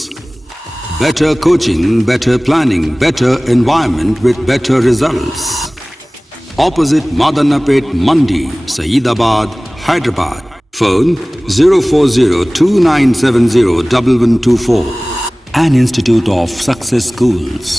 Better coaching, better planning, better environment with better results. Opposite Madanapet Mandi, Saeedabad, Hyderabad. Phone 04029701124. An Institute of Success Schools.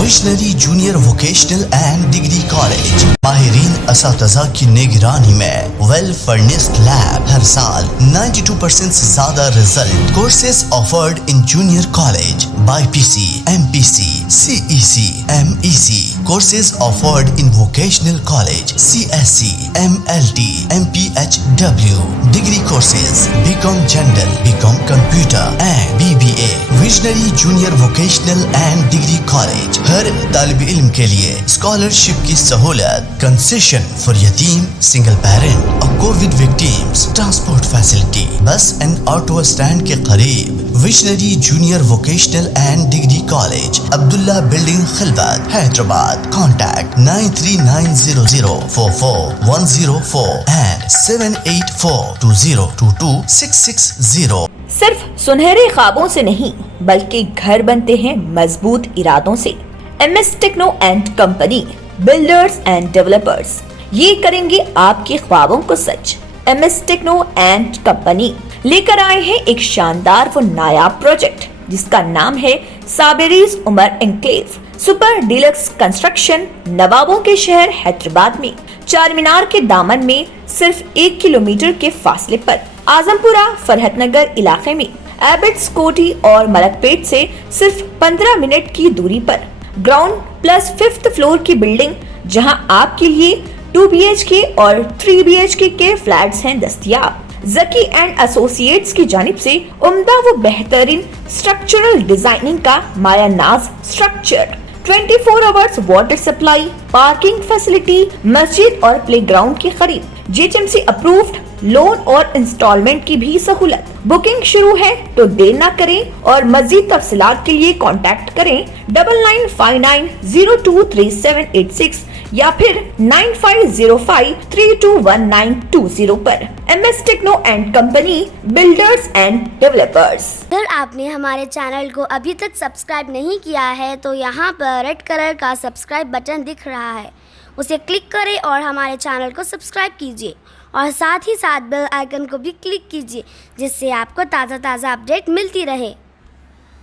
Visionary junior vocational and degree college, माहिरीन असातिज़ा की निगरानी में वेल फर्निश्ड लैब, हर साल 92% से ज्यादा result. Courses offered in junior college, BPC, MPC, CEC, MEC. Courses offered in vocational college, CSC, MLT, MPHW. Degree courses, BCom General, BCom Computer and BBA. Visionary Junior Vocational and Degree College. हर तालिब इल्म के लिए स्कॉलरशिप की सहूलत, कंसेशन फॉर यतीम, सिंगल पेरेंट और covid victims, transport facility, bus and auto stand के करीब। Visionary junior vocational and degree college, Abdullah building, Khilwat, Hyderabad. Contact 93900444104 and 78420226660। सिर्फ सुनहरे ख्वाबों से नहीं बल्कि घर बनते हैं मजबूत इरादों से। MS techno and company, builders and developers, ये करेंगे आपके ख्वाबों को सच। MS टेक्नो एंड कंपनी, लेकर आए हैं एक शानदार व नायाब प्रोजेक्ट जिसका नाम है Saberi's Umar enclave super deluxe construction. नवाबों के शहर हैदराबाद में चार मीनार के दामन में सिर्फ 1 किलोमीटर के फासले पर आजमपुरा फरहतनगर इलाके में एबिट्स कोठी और मलकपेट से सिर्फ 15 मिनट की दूरी पर ग्राउंड प्लस 5th फ्लोर की बिल्डिंग, जहां आपके लिए 2 BHK और 3 BHK के फ्लैट्स हैं दस्तयाब। जकी एंड एसोसिएट्स की जानिब से उम्दा व बेहतरीन स्ट्रक्चरल डिजाइनिंग का माया नाज structure, 24 hours water supply, parking facility, मस्जिद और प्लेग्राउंड की खरीद, JHMC अप्रूव्ड लोन और इंस्टॉलमेंट की भी सहूलत। बुकिंग शुरू है तो देर न करें और मजीद तफसीलात के लिए कांटेक्ट करें 9959023786 या फिर 9505321920 पर। MS techno and company, builders and developers. अगर आपने हमारे चैनल को अभी तक सब्सक्राइब नहीं किया है तो यहाँ पर रेड कलर का सब्सक्राइब बटन दिख रहा है, उसे क्लिक करें और हमारे चैनल को सब्सक्राइब कीजिए और साथ ही साथ बेल आइकन को भी क्लिक कीजिए जिससे आपको ताज़ा अपडेट मिलती रहे।